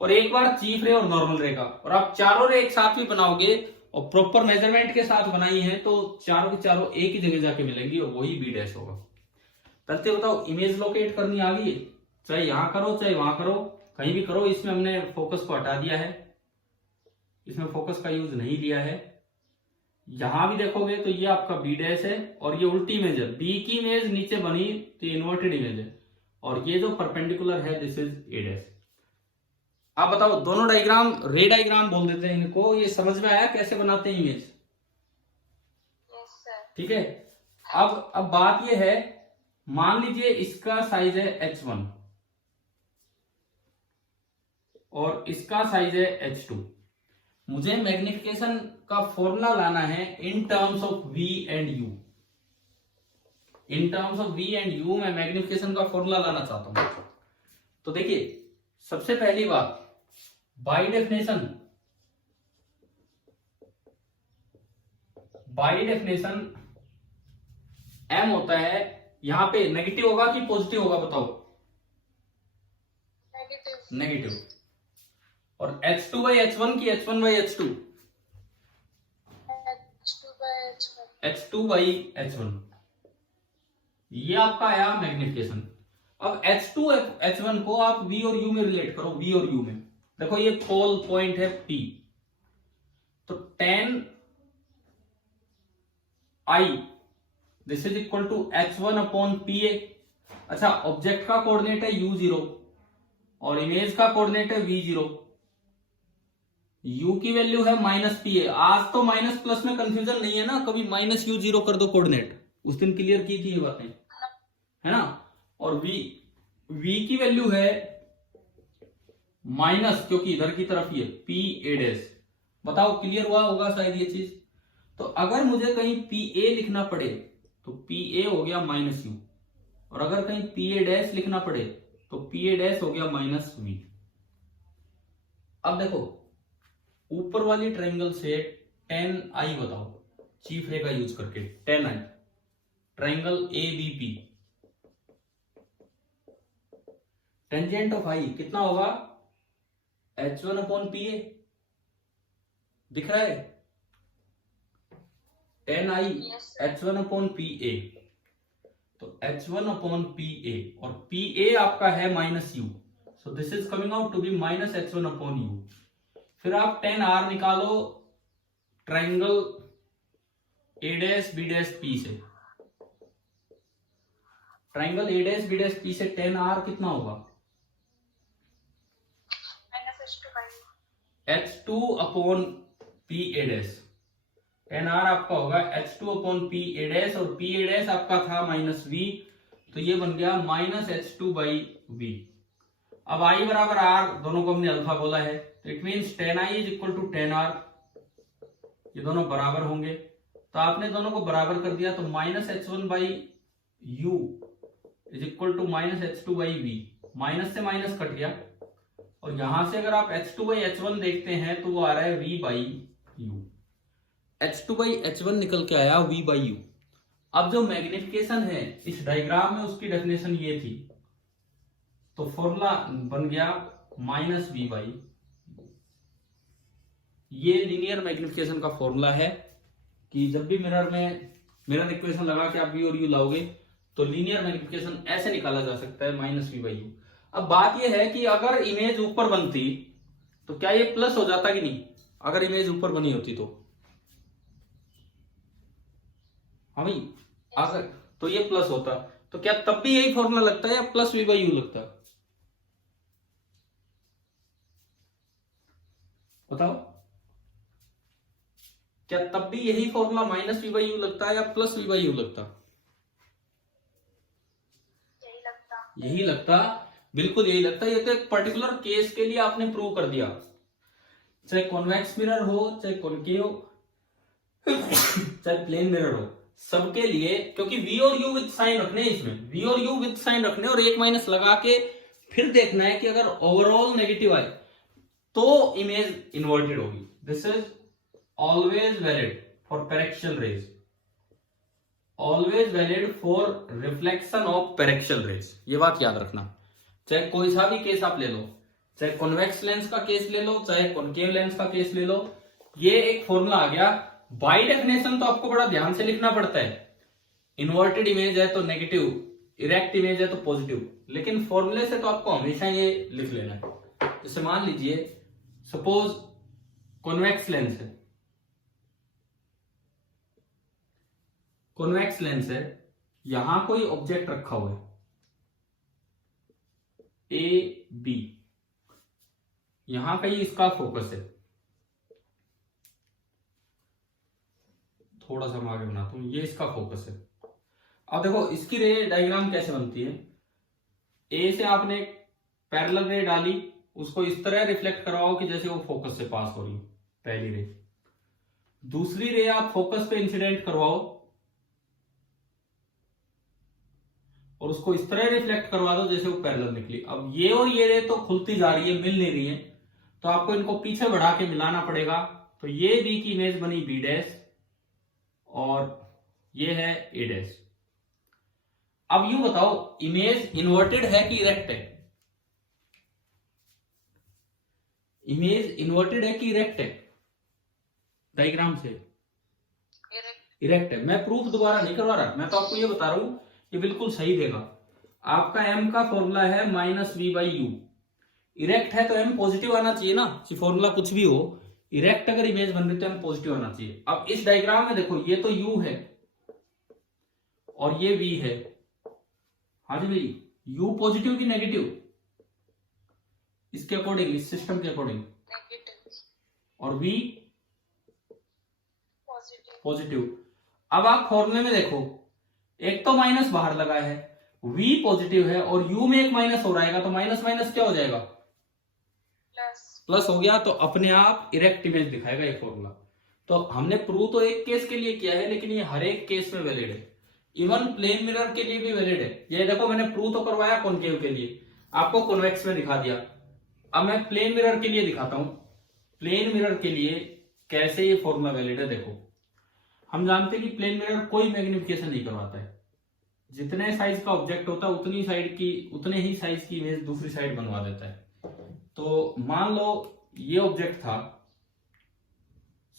और एक बार चीफ रे और नॉर्मल रे का। और आप चारों रे एक साथ भी बनाओगे और प्रॉपर मेजरमेंट के साथ बनाई है तो चारों की चारों एक ही जगह जाके मिलेंगी और वही बी डैश होगा। चलते बताओ, इमेज लोकेट करनी आ गई, चाहे यहां करो चाहे वहां करो, कहीं भी करो। इसमें हमने फोकस को हटा दिया है, इसमें फोकस का यूज नहीं लिया है, यहां भी देखोगे तो ये आपका बी डैश है और ये उल्टी इमेज है, बी की इमेज नीचे बनी तो इन्वर्टेड इमेज है, और ये जो परपेंडिकुलर है दिस इज ए डैश। आप बताओ, दोनों डायग्राम रे डायग्राम बोल देते हैं इनको, ये समझ में आया कैसे बनाते हैं इमेज? ठीक है। अब बात ये है, मान लीजिए इसका साइज है h1 और इसका साइज है h2। मुझे मैग्निफिकेशन का फॉर्मूला लाना है in terms of v and u। In terms of v and u मैं मैग्निफिकेशन का फॉर्मूला लाना चाहता हूं। तो देखिए, सबसे पहली बात, बाय डेफिनेशन m होता है, यहां पे नेगेटिव होगा कि पॉजिटिव होगा बताओ? नेगेटिव। और h2/h1 की h1/h2? h2/h1। ये आपका आया मैग्निफिकेशन। अब h2/h1 को आप v और u में रिलेट करो, v और u में देखो, ये पोल पॉइंट है P, तो tan I this is equal to h1/PA। अच्छा, ऑब्जेक्ट का कोऑर्डिनेट है u0 और इमेज का कोऑर्डिनेट है v0। u की वैल्यू है -PA। आज तो माइनस प्लस में कंफ्यूजन नहीं है ना, कभी -u0 कर दो कोऑर्डिनेट, उस दिन क्लियर की थी ये बातें, है ना। और v की वैल्यू है माइनस, क्योंकि इधर की तरफ ये PA'। बताओ क्लियर हुआ होगा शायद ये चीज। तो अगर मुझे कहीं PA लिखना पड़े तो PA हो गया -u, और अगर कहीं PA' लिखना पड़े तो PA' हो गया -v। अब देखो, ऊपर वाली ट्रायंगल से tan I बताओ, चीफ रे का यूज करके tan I, triangle ABP, tangent of I कितना होगा? h1/PA दिख रहा है, tan I h1/PA। तो h1/PA और PA आपका है -u, so this is coming out to be -h1/u। फिर आप tan R निकालो ट्रायंगल A'/B'/P से, ट्रायंगल A'/B'/P से tan R कितना होगा? h2/PA'। tan R आपका होगा h2/PA' और PA' आपका था -v, तो ये बन गया -h2/v। अब I बराबर R, दोनों को हमने अल्फा बोला है, तो it means tan I is equal to tan R, ये दोनों बराबर होंगे। तो आपने दोनों को बराबर कर दिया, तो -h1/u is equal to -h2/v, minus से माइनस कट गया, और यहां से अगर आप h2/h1 देखते हैं तो वो आ रहा है v/u। h2/h1 निकल के आया v/u। अब जो मैग्निफिकेशन है इस डायग्राम में, उसकी डेफिनेशन ये थी, तो फॉर्मूला बन गया -v/u। ये लीनियर मैग्निफिकेशन का फॉर्मूला है कि जब भी मिरर इक्वेशन लगा के आप v और u लाओगे तो लीनियर मैग्निफिकेशन ऐसे निकाला जा सकता है -v/u। अब बात यह है कि अगर इमेज ऊपर बनती तो क्या ये प्लस हो जाता कि नहीं? अगर इमेज ऊपर बनी होती तो हाँ भाई, अगर तो ये प्लस होता, तो क्या तब भी यही फॉर्मूला लगता है या +v/u लगता? बताओ, क्या तब भी यही फॉर्मूला -v/u लगता है या +v/u लगता? यही लगता, बिल्कुल यही लगता। ये तो एक पर्टिकुलर केस के लिए आपने प्रूव कर दिया, चाहे कॉन्वेक्स मिरर हो, चाहे कॉनकेव हो, चाहे प्लेन मिरर हो, सबके लिए, क्योंकि v और u विद साइन रखने हैं इसमें, v और u विद साइन रखने और एक माइनस लगा के फिर देखना है कि अगर ओवरऑल नेगेटिव आए तो इमेज इन्वर्टेड होगी। This is always valid for paraxial rays, always valid for reflection of paraxial rays. ये बात याद रखना, चाहे कोई सा भी केस आप ले लो, चाहे कॉन्वेक्स लेंस का केस ले लो, चाहे कॉनकेव लेंस का केस ले लो, ये एक फॉर्मूला आ गया। बाय डेफिनेशन तो आपको बड़ा ध्यान से लिखना पड़ता है, इन्वर्टेड इमेज है तो नेगेटिव, इरेक्ट इमेज है तो पॉजिटिव, लेकिन फॉर्मूले से तो आपको हमेशा ये लिख लेना है। जैसे मान लीजिए सपोज कॉन्वेक्स लेंस है, कॉन्वेक्स लेंस है, यहां कोई ऑब्जेक्ट रखा हुआ है ए बी, यहां कहीं इसका फोकस है, थोड़ा सा मैं आगे बनाता हूं, ये इसका फोकस है। अब देखो इसकी रे डायग्राम कैसे बनती है, ए से आपने पैरेलल रे डाली, उसको इस तरह रिफ्लेक्ट करवाओ कि जैसे वो फोकस से पास हो रही है, पहली रे। दूसरी रे आप फोकस पे इंसिडेंट करवाओ और उसको इस तरह रिफ्लेक्ट करवा दो जैसे वो पैरेलल निकली। अब ये और ये रे तो खुलती जा रही है, मिल नहीं रही है, तो आपको इनको पीछे बढ़ा के मिलाना पड़ेगा। तो ये बी की इमेज बनी बी डैश और ये है ए डैश। अब यूं बताओ, इमेज इन्वर्टेड है कि इरेक्ट है? इमेज इन्वर्टेड है कि इरेक्ट है? डायग्राम से इरेक्ट है। मैं प्रूफ दोबारा नहीं करवा रहा, मैं तो आपको ये बता रहा हूं, ये बिल्कुल सही देगा। आपका m का फॉर्मूला है -v/u। इरेक्ट है तो m पॉजिटिव आना चाहिए ना, फॉर्मूला कुछ भी हो, इरेक्ट अगर इमेज बन रही तो m पॉजिटिव आना चाहिए। अब इस डायग्राम में देखो, ये तो u है और ये v है। हाँ जी भाई, u पॉजिटिव की नेगेटिव? इसके अकॉर्डिंग, इस सिस्टम के अकॉर्डिंग और v पॉजिटिव। अब आप फॉर्मूले में देखो, एक तो माइनस बाहर लगा है, v पॉजिटिव है और u में एक माइनस हो रहेगा, तो माइनस माइनस क्या हो जाएगा? प्लस हो गया। तो अपने आप इरेक्ट इमेज दिखाएगा ये फॉर्मूला। तो हमने प्रूव तो एक केस के लिए किया है, लेकिन ये हर एक केस में वैलिड है, इवन प्लेन मिरर के लिए भी वैलिड है। ये देखो मैंने प्रूव तो करवाया कॉनकेव के लिए, आपको कॉन्वेक्स में दिखा दिया। अब मैं प्लेन मिरर के लिए दिखाता हूं, प्लेन मिरर के लिए कैसे ये फॉर्मूला वैलिड है। देखो हम जानते हैं कि प्लेन मिरर कोई मैग्निफिकेशन नहीं करवाता है, जितने साइज का ऑब्जेक्ट होता है उतने ही साइज की इमेज दूसरी साइड बनवा देता है। तो मान लो ये ऑब्जेक्ट था,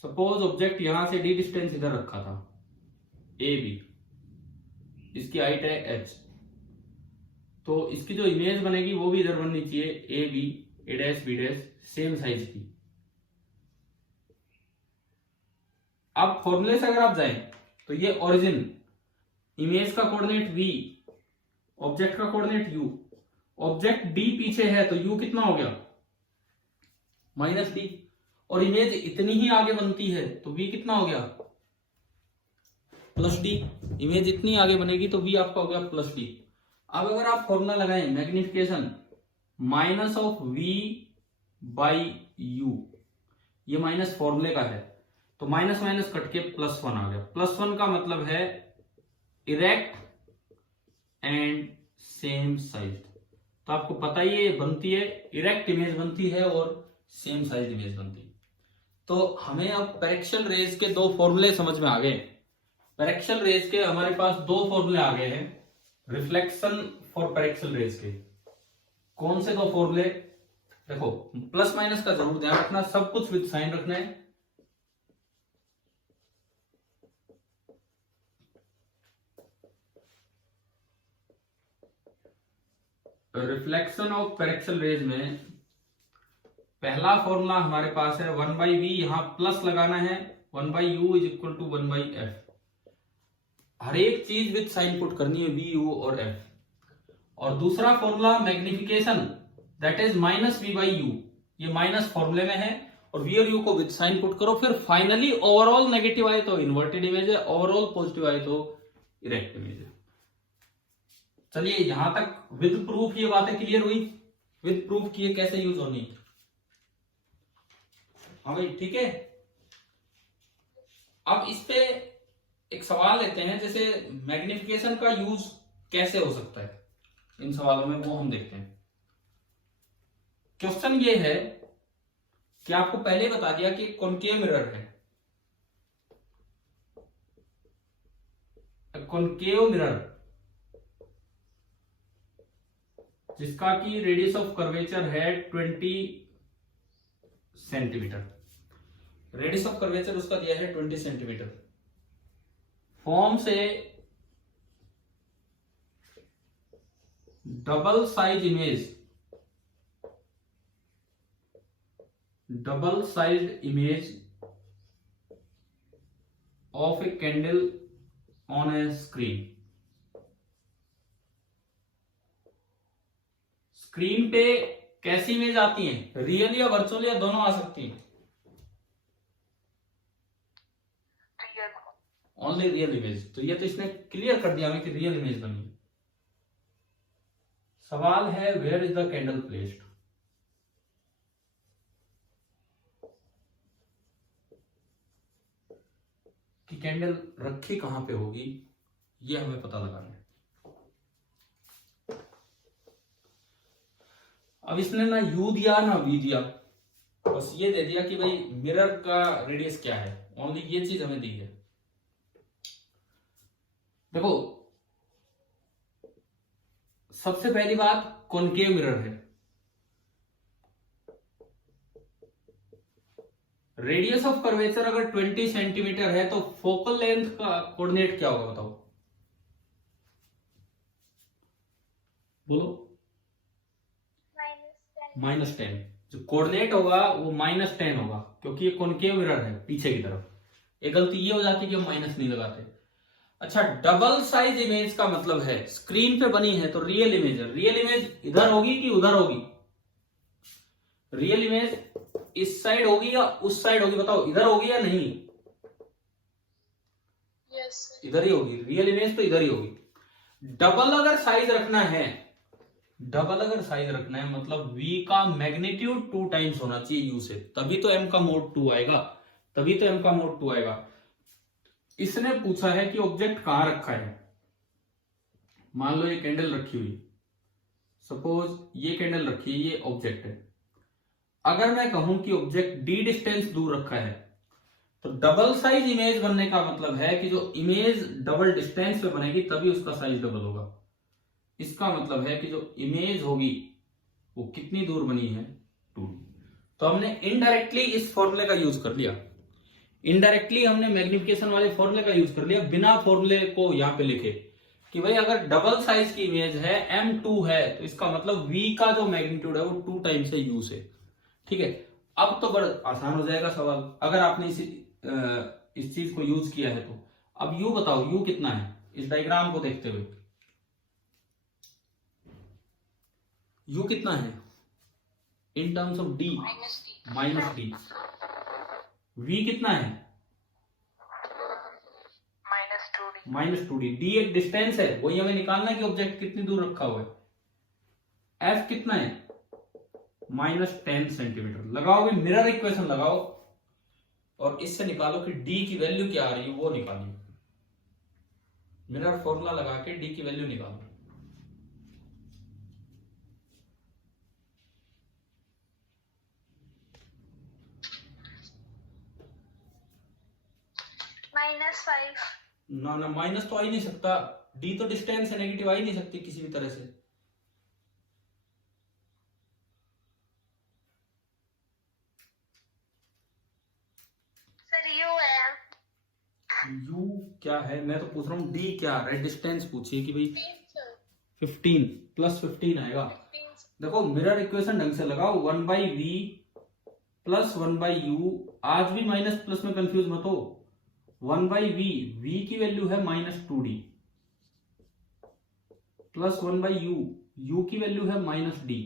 सपोज ऑब्जेक्ट यहां से डी डिस्टेंस इधर रखा था ए बी, इसकी हाइट है h, तो इसकी जो इमेज बनेगी वो भी इधर बननी चाहिए A B, A dash B dash, same size की। अब फॉर्मूले से अगर आप जाएं तो ये ओरिजिन, इमेज का कोऑर्डिनेट v, ऑब्जेक्ट का कोऑर्डिनेट u, ऑब्जेक्ट d पीछे है तो u कितना हो गया? -d, और इमेज इतनी ही आगे बनती है तो v कितना हो गया? +d। इमेज इतनी आगे बनेगी तो v आपका हो गया +d। अब अगर आप फॉर्मूला लगाएं मैग्निफिकेशन -v/u, ये माइनस फॉर्मूले का है, तो माइनस माइनस कट के +1 आ गया। +1 का मतलब है इरेक्ट एंड सेम साइज। तो आपको पता ही है बनती है, इरेक्ट इमेज बनती है और सेम साइज इमेज बनती है। तो हमें अब पैरेक्शियल रेज के दो फॉर्मूले समझ में आ गए। पैरेक्शियल रेज के हमारे पास दो फॉर्मूले आ गए हैं, रिफ्लेक्शन फॉर पैरेक्शियल रेज के। कौन से दो फॉर्मूले? देखो प्लस माइनस का जरूर ध्यान रखना, सब कुछ विद साइन रखना है। रिफ्लेक्शन ऑफ पैरेक्शियल रेज में पहला फॉर्मूला हमारे पास है 1/v, यहां प्लस लगाना है, 1/u is equal to 1/f। हर एक चीज विद साइन पुट करनी है, v, u और f। और दूसरा formula magnification, that is -v/u, ये माइनस फॉर्मूले में है, और v और u को विद साइन पुट करो। फिर फाइनली ओवरऑल नेगेटिव आए तो इन्वर्टेड इमेज है, ओवरऑल पॉजिटिव आए तो इरेक्ट इमेज है। चलिए यहां तक विद प्रूफ ये बातें क्लियर हुई, विद प्रूफ की कैसे यूज होनी। हाँ भाई ठीक है। अब इस पे एक सवाल लेते हैं, जैसे मैग्निफिकेशन का यूज कैसे हो सकता है इन सवालों में, वो हम देखते हैं। क्वेश्चन ये है कि आपको पहले ही बता दिया कि कॉनकेव मिरर है, कॉनकेव मिरर जिसका की रेडियस ऑफ कर्वेचर है 20 सेंटीमीटर, रेडियस ऑफ कर्वेचर उसका दिया है 20 सेंटीमीटर। फॉर्म से double size image of a candle on A screen. Screen पे कैसी इमेज आती है, रियल या वर्चुअल या दोनों आ सकती है? Only real image. तो ये तो इसने क्लियर कर दिया हमें कि रियल इमेज बनी है। सवाल है where is the candle placed. कि कैंडल रखी कहां पे होगी, ये हमें पता लगाना है। अब इसने ना u दिया ना v दिया, बस ये दे दिया कि भाई मिरर का रेडियस क्या है, ओनली ये चीज हमें दी है। देखो सबसे पहली बात कॉनकेव मिरर है, रेडियस ऑफ कर्वेचर अगर 20 सेंटीमीटर है तो फोकल लेंथ का कोऑर्डिनेट क्या होगा बताओ, बोलो। -10। जो कोऑर्डिनेट होगा वो -10 होगा, क्योंकि ये कॉनकेव मिरर है पीछे की तरफ। एक गलती ये हो जाती है कि हम माइनस नहीं लगाते। अच्छा, डबल साइज इमेज का मतलब है स्क्रीन पे बनी है तो रियल इमेज है। रियल इमेज इधर होगी कि उधर होगी? रियल इमेज इस साइड होगी या उस साइड होगी बताओ, इधर होगी या नहीं? yes, इधर ही होगी। रियल इमेज तो इधर ही होगी। डबल अगर साइज रखना है, डबल अगर साइज रखना है मतलब v का मैग्नीट्यूड 2 टाइम्स होना चाहिए u से, तभी तो m का मोड 2 आएगा, तभी तो m का मोड 2 आएगा। इसने पूछा है कि ऑब्जेक्ट कहां रखा है। मान लो ये कैंडल रखी हुई, सपोज ये कैंडल रखी है, ये ऑब्जेक्ट है। अगर मैं कहूं कि ऑब्जेक्ट d डिस्टेंस दूर रखा है, तो डबल साइज इमेज बनने का मतलब है कि जो इमेज डबल डिस्टेंस पे बनेगी तभी उसका साइज डबल होगा। इसका मतलब है कि जो इमेज होगी वो कितनी दूर बनी है, 2D। तो हमने इनडायरेक्टली इस फॉर्मूले का यूज कर लिया, इनडायरेक्टली हमने मैग्निफिकेशन वाले फॉर्मूले का यूज कर लिया बिना फॉर्मूले को यहां पे लिखे कि भाई अगर डबल साइज की इमेज है, m2 है, तो इसका मतलब v का जो मैग्नीट्यूड है वो 2 टाइम्स है u से। ठीक है, अब तो बड़ा आसान हो जाएगा सवाल अगर आपने इस चीज को यूज किया है तो। अब u बताओ, u कितना है इस डायग्राम को देखते हुए, u कितना है in terms of d? -d। v कितना है? -2d। d एक डिस्टेंस है, वही हमें निकालना है कि ऑब्जेक्ट कितनी दूर रखा हुआ है। f कितना है? -10 सेंटीमीटर। लगाओगे मिरर इक्वेशन लगाओ और इससे निकालो कि d की वैल्यू क्या आ रही है, वो निकालिए। मिरर फॉर्मूला लगा के d की वैल्यू निकालो। -5। ना ना, माइनस तो आ ही नहीं सकता, d तो डिस्टेंस है, नेगेटिव आ ही नहीं सकती किसी भी तरह से। सर u है। u क्या है मैं तो पूछ रहा हूँ, d क्या है? डिस्टेंस पूछिए कि भाई 15 +15 आएगा। देखो मिरर इक्वेशन ढंग से लगाओ, 1/v + 1/u। आज भी माइनस प्लस में कंफ्यूज मत हो। 1/v, v की वैल्यू है -2d, प्लस 1/u, u की वैल्यू है -d,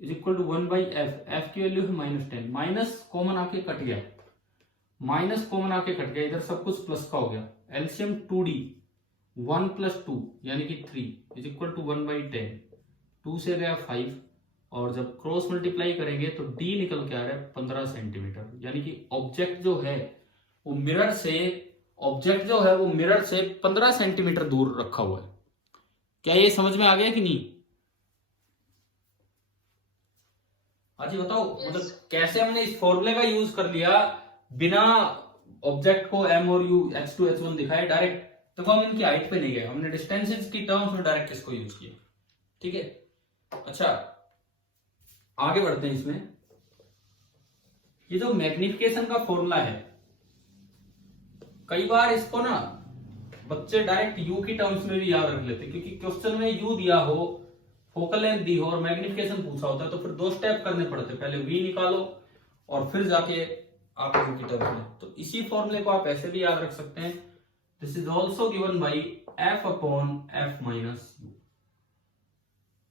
is equal to 1/f, f की वैल्यू है -10। माइनस कॉमन आके कट गया, माइनस कॉमन आके कट गया, इधर सब कुछ प्लस का हो गया। एलसीएम 2d, 1 + 2 यानी कि 3 इज इक्वल टू 1/10। 2 से गया 5 और जब क्रॉस मल्टीप्लाई करेंगे तो d निकल के आ रहा है 15 सेंटीमीटर। यानी कि ऑब्जेक्ट जो है वो मिरर से 15 सेंटीमीटर दूर रखा हुआ है। क्या ये समझ में आ गया कि नहीं? हाँ जी बताओ। मतलब कैसे हमने इस फॉर्मूले का यूज कर लिया बिना ऑब्जेक्ट को m और u, h2 h1 दिखाए, डायरेक्ट। तो हम इनकी हाइट पे नहीं गए, हमने डिस्टेंसेस की टर्म्स में डायरेक्ट इसको यूज किया। ठीक है, अच्छा आगे बढ़ते हैं। इसमें ये जो मैग्निफिकेशन का फॉर्मूला है, कई बार इसको ना बच्चे डायरेक्ट u की टर्म्स में भी याद रख लेते, क्योंकि क्वेश्चन में u दिया हो, फोकल लेंथ दी हो और मैग्निफिकेशन पूछा होता है तो फिर 2 स्टेप करने पड़ते, पहले v निकालो और फिर जाके आप u की टर्म्स में। तो इसी फॉर्मूले को आप ऐसे भी याद रख सकते हैं, this is also given by F upon F minus you,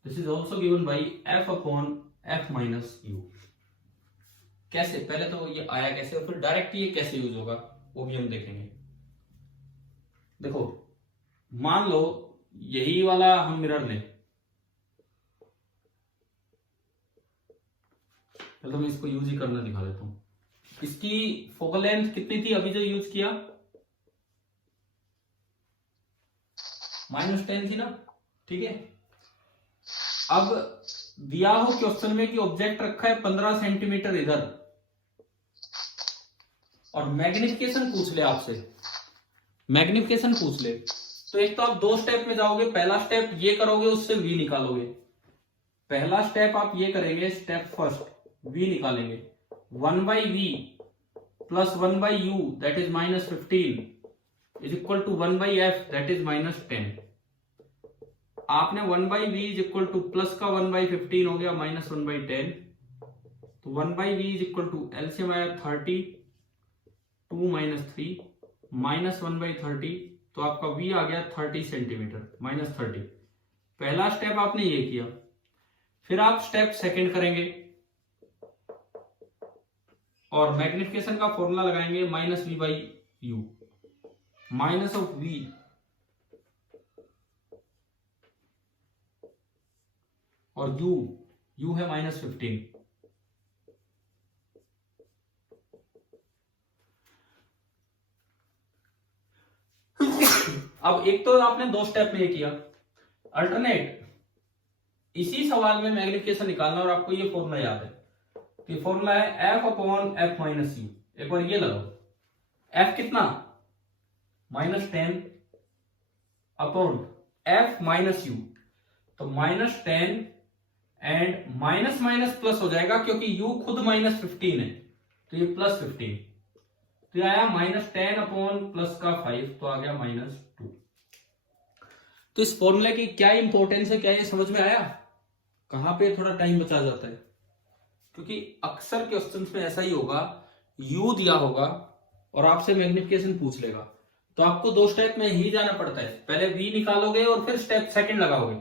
this is also given by F upon F minus you. कैसे, पहले तो ये आया कैसे और फिर डायरेक्ट ये कैसे यूज होगा वो भी हम देखेंगे। देखो मान लो यही वाला हम मिरर लें, तो मैं इसको यूज ही करना दिखा देता हूं। इसकी फोकल लेंथ कितनी थी अभी जो यूज किया, -10 थी ना, ठीक है। अब दिया हो क्वेश्चन में कि ऑब्जेक्ट रखा है 15 सेंटीमीटर इधर और मैग्निफिकेशन पूछ ले आपसे, मैग्निफिकेशन पूछ ले, तो एक तो आप दो स्टेप में जाओगे। पहला स्टेप ये करोगे, उससे v निकालोगे। पहला स्टेप आप ये करेंगे, स्टेप फर्स्ट v निकालेंगे, 1/v plus 1/u that is -15 is equal to 1/f that is -10। आपने 1/v is equal two plus का 1/15 हो गया -1/10, तो 1/v is equal to LCM आया 30, 2 - 3 -1/30, तो आपका v आ गया 30 सेंटीमीटर -30। पहला स्टेप आपने ये किया। फिर आप स्टेप सेकंड करेंगे और मैग्निफिकेशन का फॉर्मूला लगाएंगे -v/u, माइनस ऑफ v और u है -15। अब एक तो आपने दो स्टेप में ये किया, अल्टरनेट इसी सवाल में मैग्निफिकेशन निकालना और आपको ये फॉर्मूला याद है कि फॉर्मूला है f upon f minus you. एक बार ये लगाओ, f कितना -10 अपॉन f माइनस यू, तो -10 एंड माइनस माइनस प्लस हो जाएगा क्योंकि u खुद -15 है, तो ये +15, तो ये आया -10 अपॉन प्लस का 5, तो आ गया -2। तो इस फॉर्मूले की क्या इंपॉर्टेंस है, क्या ये समझ में आया? कहां पे थोड़ा टाइम बचा जाता है, क्योंकि अक्सर क्वेश्चंस में ऐसा ही होगा, u दिया होगा और आपसे मैग्निफिकेशन पूछ लेगा, तो आपको दो स्टेप में ही जाना पड़ता है। पहले v निकालोगे और फिर स्टेप सेकंड लगाओगे।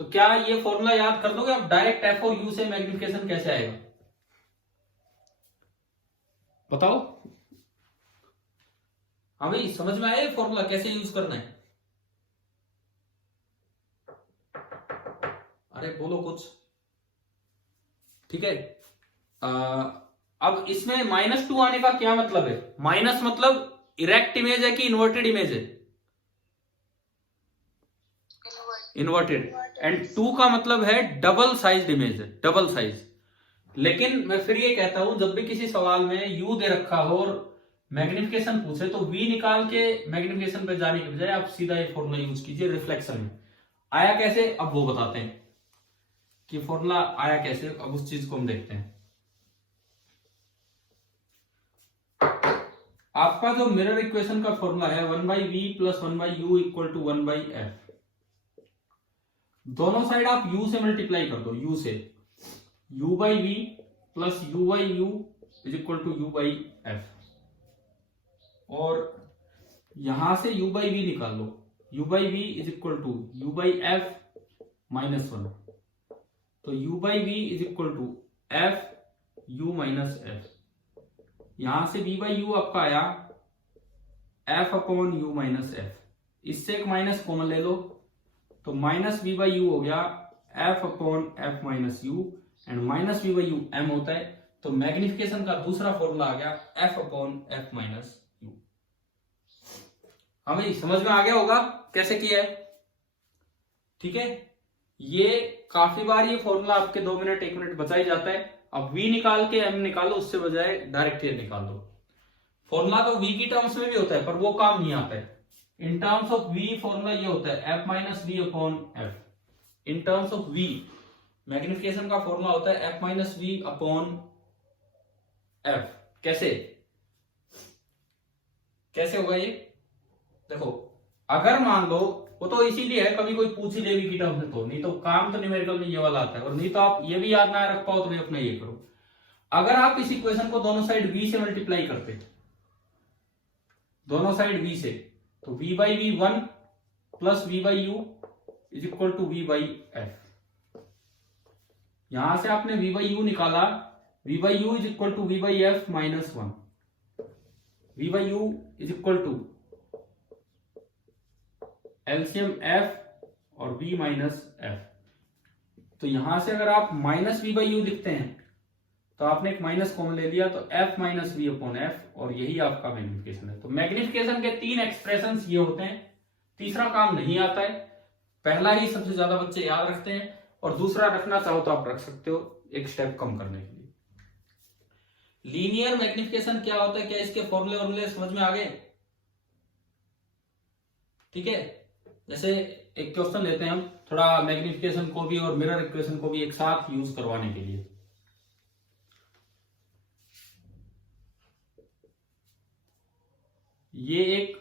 तो क्या ये फॉर्मूला याद कर दोगे आप? डायरेक्ट f और u से मैग्निफिकेशन कैसे आएगा बताओ? हाँ भाई, समझ में आया फॉर्मूला कैसे यूज करना है? अरे बोलो कुछ, ठीक है। अब इसमें -2 आने का क्या मतलब है? माइनस मतलब इरेक्ट इमेज है कि इन्वर्टेड इमेज है? इन्वर्टेड। एंड 2 का मतलब है डबल साइज इमेज है, डबल साइज। लेकिन मैं फिर ये कहता हूं, जब भी किसी सवाल में u दे रखा हो और मैग्निफिकेशन पूछे तो v निकाल के मैग्निफिकेशन पे जाने के बजाय आप सीधा ये फॉर्मूला यूज कीजिए रिफ्लेक्शन में। आया कैसे अब वो बताते हैं कि फॉर्मूला आया कैसे, अब उस चीज को हम देखते हैं। आपका जो मिरर इक्वेशन का फॉर्मूला है 1/v plus 1/u equal to 1/f। दोनों साइड आप u से मल्टीप्लाई कर दो, u से, u/v plus u/u is equal to u/f, और यहां से u/v निकाल लो, u/v is equal to u/f -1, तो u/v is equal to f u minus f। यहां से v/u आपका आया f upon u minus f, इससे एक माइनस कॉमन ले लो, तो माइनस v/u हो गया f upon f minus u, and minus v/u m होता है, तो मैग्निफिकेशन का दूसरा फॉर्मूला आ गया f upon f minus u। हाँ भाई, समझ में आ गया होगा कैसे किया है? ठीक है, ये काफी बार ये फॉर्मूला आपके 2 मिनट 1 मिनट बचा ही जाता है। अब v निकाल के m निकालो, उससे बजाय डायरेक्ट ये निकाल दो। फॉर्मूला तो v की टर्म्स में भी होता है पर वो काम नहीं आता है। In terms of v formula ये होता है f minus v upon f। In terms of v magnification का फॉर्मूला होता है f minus v upon f। कैसे कैसे होगा ये? देखो, अगर मान लो, वो तो इसीलिए है कभी कोई पूछ ही ले v की टर्म्स में, तो नहीं तो काम तो न्यूमेरिकल में ये वाला आता है, और नहीं तो आप ये भी याद ना रख पाओ तो भी अपना ये करो। अगर आप इस इक्वेशन को दोनों साइड v से मल्टीप्लाई करते, दोनों साइड v से, तो v by V 1 plus v by U is equal to v by F. यहां से आपने v बाई यू निकाला, v by U is equal to v by F minus 1, v by U is equal to LCM f और v माइनस एफ। तो यहां से अगर आप माइनस v बाई यू लिखते हैं तो आपने एक माइनस कॉमन ले लिया, तो f minus V upon F, और यही आपका मैग्निफिकेशन है। तो मैग्निफिकेशन के 3 एक्सप्रेशंस ये होते हैं। तीसरा काम नहीं आता है, पहला ही सबसे ज्यादा बच्चे याद रखते हैं, और दूसरा रखना चाहो तो आप रख सकते हो एक स्टेप कम करने के लिए। लीनियर मैग्निफिकेशन क्या होता है, क्या इसके फॉर्मूले वॉर्मूले समझ में आ गए? ठीक है, जैसे एक क्वेश्चन लेते हैं हम, थोड़ा मैग्निफिकेशन को भी और मिरर इक्वेशन को भी एक साथ यूज करवाने के लिए। ये एक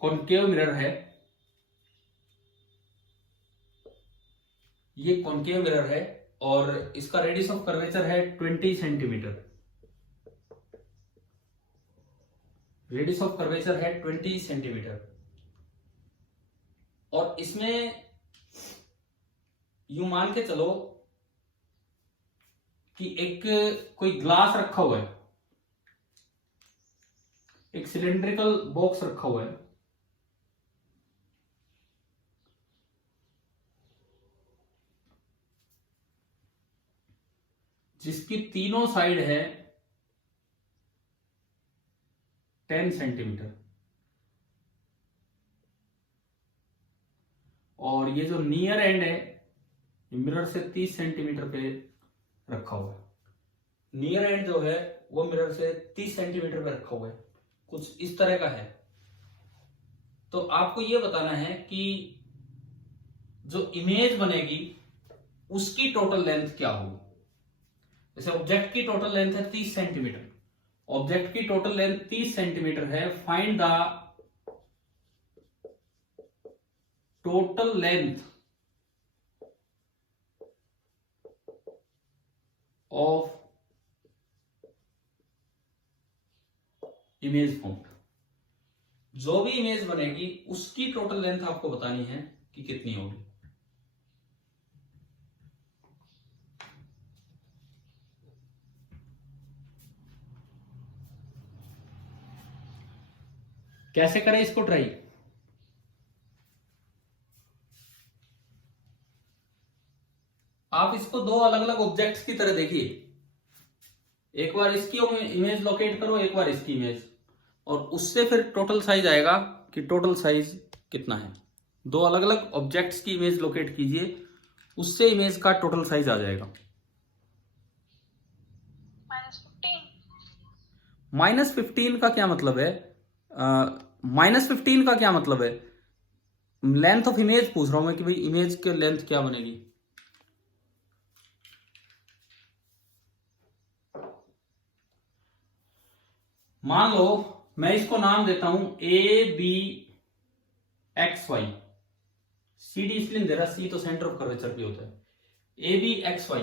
कॉनकेव मिरर है, ये कॉनकेव मिरर है, और इसका रेडियस ऑफ कर्वेचर है 20 सेंटीमीटर। रेडियस ऑफ कर्वेचर है 20 सेंटीमीटर, और इसमें यूं मान के चलो कि एक कोई ग्लास रखा हुआ है, एक सिलेंड्रिकल बॉक्स रखा हुआ है, जिसकी तीनों साइड है 10 सेंटीमीटर, और ये जो नियर एंड है ये मिरर से 30 सेंटीमीटर पे रखा हुआ है। नियर एंड जो है वो मिरर से 30 सेंटीमीटर पे रखा हुआ है, कुछ इस तरह का है। तो आपको ये बताना है कि जो इमेज बनेगी उसकी टोटल लेंथ क्या होगी। जैसे ऑब्जेक्ट की टोटल लेंथ है 30 सेंटीमीटर, ऑब्जेक्ट की टोटल लेंथ 30 सेंटीमीटर है, find the total length of image form. जो भी इमेज बनेगी उसकी टोटल लेंथ आपको बतानी है कि कितनी होगी। कैसे करें इसको ट्राई? आप इसको दो अलग अलग ऑब्जेक्ट्स की तरह देखिए, एक बार इसकी इमेज लोकेट करो, एक बार इसकी इमेज, और उससे फिर टोटल साइज आएगा कि टोटल साइज कितना है। दो अलग अलग ऑब्जेक्ट्स की इमेज लोकेट कीजिए, उससे इमेज का टोटल साइज आ जाएगा। -15 का क्या मतलब है? -15 का क्या मतलब है? लेंथ ऑफ इमेज पूछ रहा हूं मैं कि भाई इमेज की लेंथ क्या बनेगी। मान लो मैं इसको नाम देता हूं ABXY। CD इसलिए दे रहा, C तो सेंटर ऑफ कर्वेचर भी होता है। ABXY,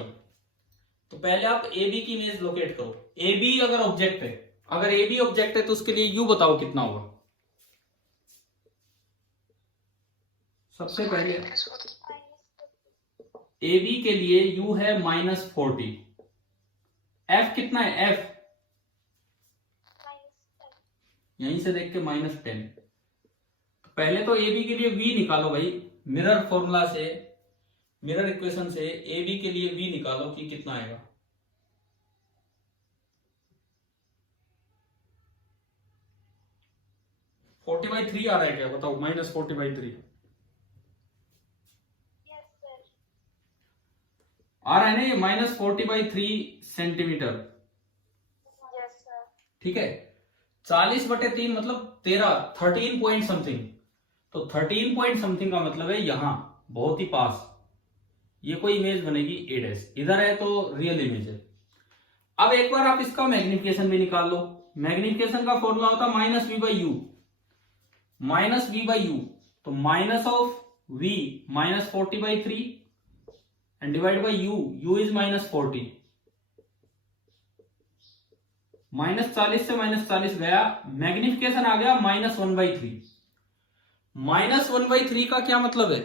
तो पहले आप AB की इमेज लोकेट करो। AB अगर ऑब्जेक्ट है, अगर AB ऑब्जेक्ट है तो उसके लिए U बताओ कितना होगा। सबसे पहले AB के लिए U है -40, F कितना है? F यहीं से देख के -10। तो पहले तो AB के लिए V निकालो भाई, मिरर फॉर्मूला से, मिरर इक्वेशन से AB के लिए V निकालो कि कितना आएगा। (40/3) आ रहा है क्या बताओ? -40/3 आ रहा है ना ये, -40/3 सेंटीमीटर। ठीक है, 40/3 मतलब 13 पॉइंट समथिंग। तो 13 पॉइंट समथिंग का मतलब है यहां बहुत ही पास ये कोई इमेज बनेगी A', इधर है तो रियल इमेज है। अब एक बार आप इसका मैग्निफिकेशन भी निकाल लो। मैग्निफिकेशन का फॉर्मूला होता है -V/U, -V/U, तो minus of V -40/3 and divide by U, U is -40, -40 से -40 गया, मैग्निफिकेशन आ गया -1/3। -1/3 का क्या मतलब है?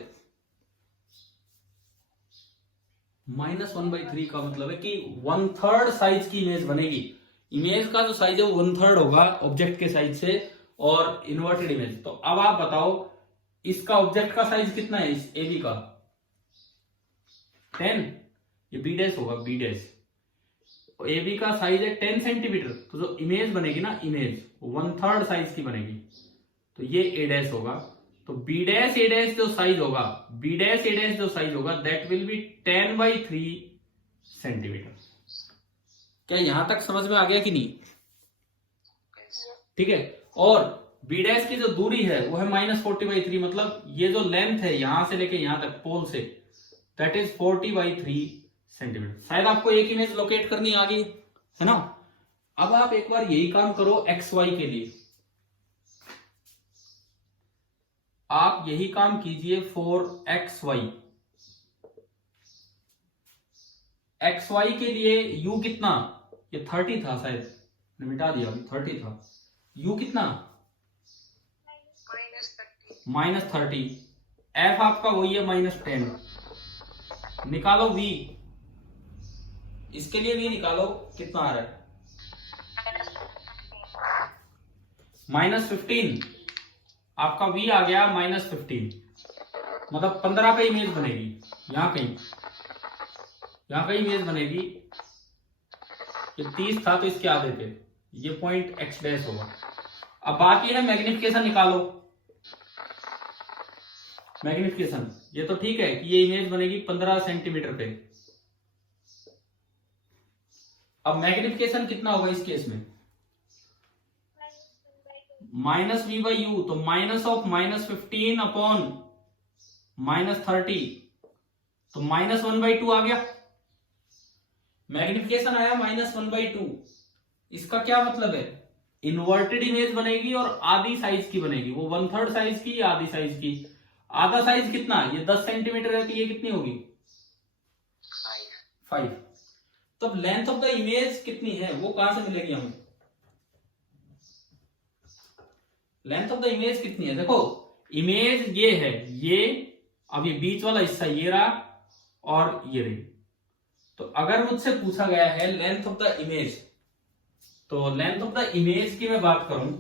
-1/3 का मतलब है कि 1/3 साइज की इमेज बनेगी। इमेज का जो साइज है वो 1/3 होगा ऑब्जेक्ट के साइज से, और इन्वर्टेड इमेज। तो अब आप बताओ इसका ऑब्जेक्ट का साइज कितना है, इस एबी का? 10। ये बी डैश होगा, बी डैश। एबी का साइज है 10 सेंटीमीटर। तो जो इमेज बनेगी ना, इमेज 1/3 साइज की बनेगी। तो ये ए डैश होगा। तो बी डैश ए डैश जो साइज होगा, बी डैश ए डैश जो साइज होगा, दैट विल बी 10/3 सेंटीमीटर। क्या यहां तक समझ में आ गया कि नहीं? ठीक है। और बी डैश की जो दूरी है वो है -40/3, मतलब ये जो लेंथ है यहां से लेके यहां तक पोल से, दैट इज 40/3 सेंटीमीटर। शायद आपको एक इमेज लोकेट करनी आ गई है ना। अब आप एक बार यही काम करो एक्स वाई के लिए। आप यही काम कीजिए for X Y. X Y के लिए यू कितना? ये 30 था शायद, मिटा दिया अभी, 30 था। यू कितना? -30। एफ आपका वही है -10। निकालो वी। इसके लिए वी निकालो, कितना आ रहा है? -15। आपका वी आ गया -15, मतलब 15 पे इमेज बनेगी। यहां कहीं इमेज बनेगी। ये 30 था तो इसके आधे पे, ये पॉइंट एक्स डैश होगा। अब बात ये है मैग्निफिकेशन निकालो। मैग्निफिकेशन ये तो ठीक है कि ये इमेज बनेगी 15 सेंटीमीटर पे। अब मैग्निफिकेशन कितना होगा इस केस में? -v/u। तो माइनस ऑफ -15 अपॉन -30, तो -1/2 आ गया। मैग्निफिकेशन आया -1/2। इसका क्या मतलब है? इन्वर्टेड इमेज बनेगी और आधी साइज की बनेगी। वो 1/3 साइज की या आधी साइज की? आधा साइज कितना? ये 10 सेंटीमीटर है, तो ये कितनी होगी? 5। तो अब लेंथ ऑफ द इमेज कितनी है वो कहां से मिलेगी हमें? लेंथ ऑफ द इमेज कितनी है? देखो इमेज ये है, ये अब ये बीच वाला हिस्सा ये रहा और ये रही। तो अगर मुझसे पूछा गया है लेंथ ऑफ द इमेज, तो लेंथ ऑफ द इमेज की मैं बात करूं,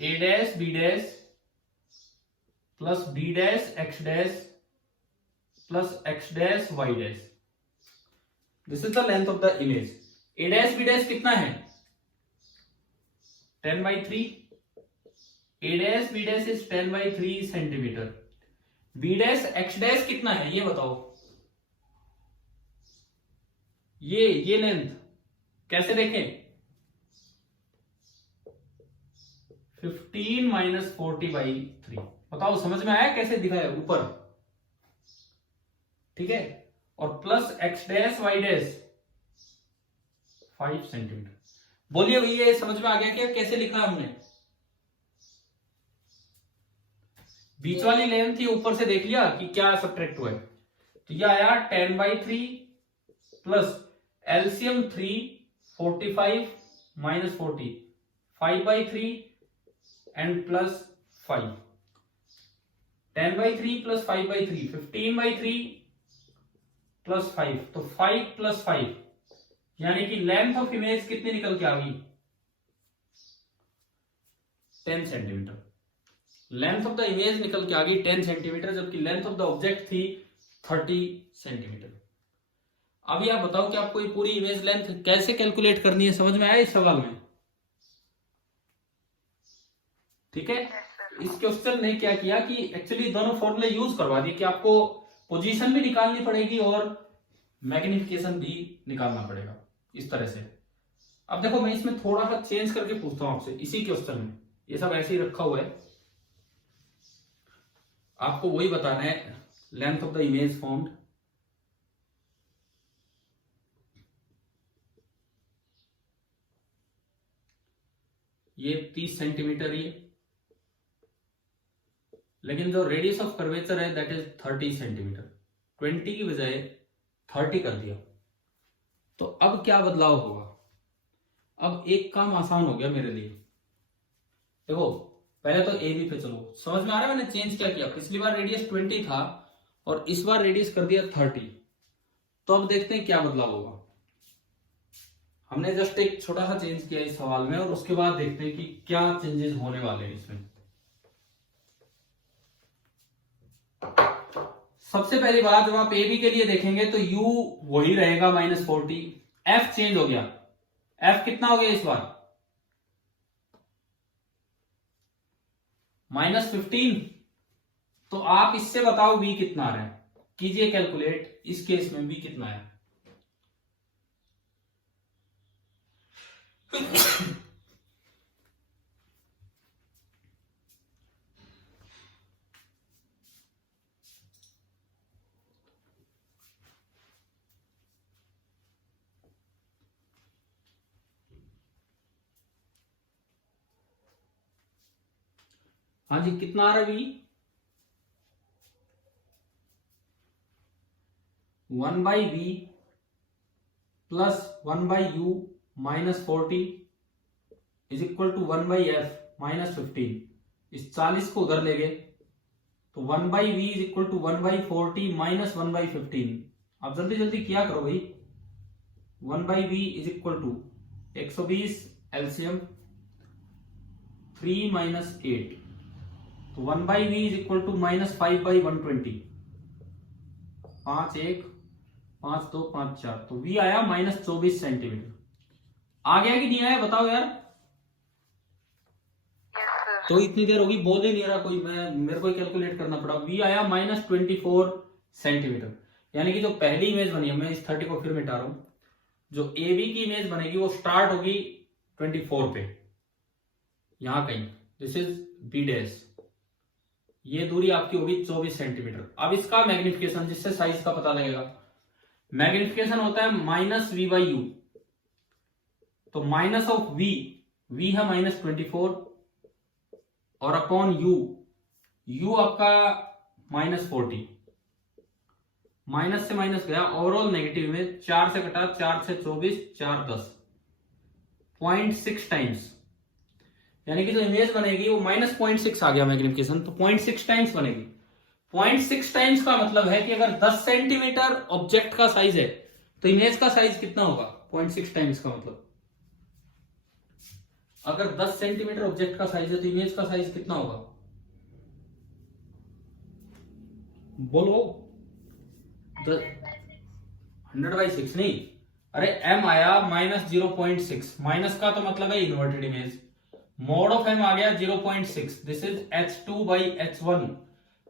A dash B dash plus B dash X dash plus X dash Y dash, this is the length of the image. A dash B dash कितना है? 10/3। A dash B dash is 10/3 centimetre. B dash X dash कितना है ये बताओ। ये लेंथ कैसे देखें? 15 - 40/3। बताओ समझ में आया कैसे दिखाया ऊपर? ठीक है। और plus X dash Y dash 5 centimetre. बोलिए भैया ये समझ में आ गया क्या कैसे लिखा हमने? बीच वाली लेंथ थी, ऊपर से देख लिया कि क्या सब्ट्रैक्ट हुआ है। तो ये आया 10/3 plus LCM 3 45 - 40 5/3 and plus 5। 10/3 plus 5/3 15/3 plus 5, तो 5 + 5 यानी कि लेंथ ऑफ इमेज कितनी निकल के आ गई? 10 centimetre. Length of the image निकल के आ गई 10 सेंटीमीटर, जबकि लेंथ ऑफ द ऑब्जेक्ट थी 30 सेंटीमीटर। अभी आप बताओ कि आपको ये पूरी इमेज लेंथ कैसे कैलकुलेट करनी है, समझ में आया इस सवाल में? ठीक है। इस क्वेश्चन ने क्या किया कि एक्चुअली दोनों फॉर्मूले यूज करवा दिए कि आपको पोजीशन भी निकालनी पड़ेगी और मैग्निफिकेशन भी निकालना पड़ेगा इस तरह से। अब देखो मैं इसमें थोड़ा सा चेंज करके पूछता हूं आपसे इसी क्वेश्चन में। ये सब ऐसे ही रखा हुआ है, आपको वही बताना है length of the image formed. ये 30 सेंटीमीटर ही है, लेकिन जो रेडियस ऑफ कर्वेचर है दैट इज 30 सेंटीमीटर। 20 की बजाय 30 कर दिया। तो अब क्या बदलाव होगा? अब एक काम आसान हो गया मेरे लिए। देखो पहले तो ए बी पे चलो, समझ में आ रहा है मैंने चेंज क्या किया? पिछली बार रेडियस 20 था और इस बार रेडियस कर दिया 30। तो अब देखते हैं क्या बदलाव होगा। हमने जस्ट एक छोटा सा चेंज किया इस सवाल में और उसके बाद देखते हैं कि क्या चेंजेस होने वाले हैं इसमें। सबसे पहली बात, जब आप ए बी के लिए देखेंगे तो u वही रहेगा -40। f चेंज हो गया। f कितना हो गया इस बार? -15। तो आप इससे बताओ v कितना आ रहा है, कीजिए कैलकुलेट। इस केस में v कितना है? हाँ जी, कितना आ रहा है v? 1/v plus 1/u -40 is equal to 1/f -15। इस 40 को उधर ले गए तो 1/v is equal to 1/40 minus 1/15। अब जल्दी जल्दी किया करो भाई। 1/v is equal to 120 LCM 3 - 8। तो 1/v इज इक्वल टू -5/120। 5 1 5 2 5 4। तो v आया -24 सेंटीमीटर। आ गया कि नहीं आया बताओ यार? तो इतनी देर होगी, बोल ही नहीं रहा कोई, मेरे को कैलकुलेट करना पड़ा। v आया -24 सेंटीमीटर। यानी कि जो पहली इमेज बनी है, मैं इस 30 को फिर मिटा रहा हूं, जो ए बी की इमेज बनेगी वो स्टार्ट होगी 24 पे, यहां कहीं। This is B dash. ये दूरी आपकी होगी 24 सेंटीमीटर। अब इसका मैग्निफिकेशन, जिससे साइज का पता लगेगा, मैग्निफिकेशन होता है -v/u। तो माइनस ऑफ v है -24 और अपॉन u आपका -40। माइनस से माइनस गया, ओवरऑल नेगेटिव में 4 से कटा, 4 से 24, 4 10, 0.6 टाइम्स। यानी कि जो इमेज बनेगी वो -0.6 आ गया मैग्निफिकेशन, तो 0.6 टाइम्स बनेगी। 0.6 टाइम्स का मतलब है कि अगर 10 सेंटीमीटर ऑब्जेक्ट का साइज है तो इमेज का साइज कितना होगा? 0.6 टाइम्स का मतलब, अगर 10 सेंटीमीटर ऑब्जेक्ट का साइज है तो इमेज का साइज कितना होगा? बोलो। 100/6 नहीं, अरे m आया -0.6। माइनस का तो मतलब है inverted image. Mode of m आ गया 0.6। This is h2/h1।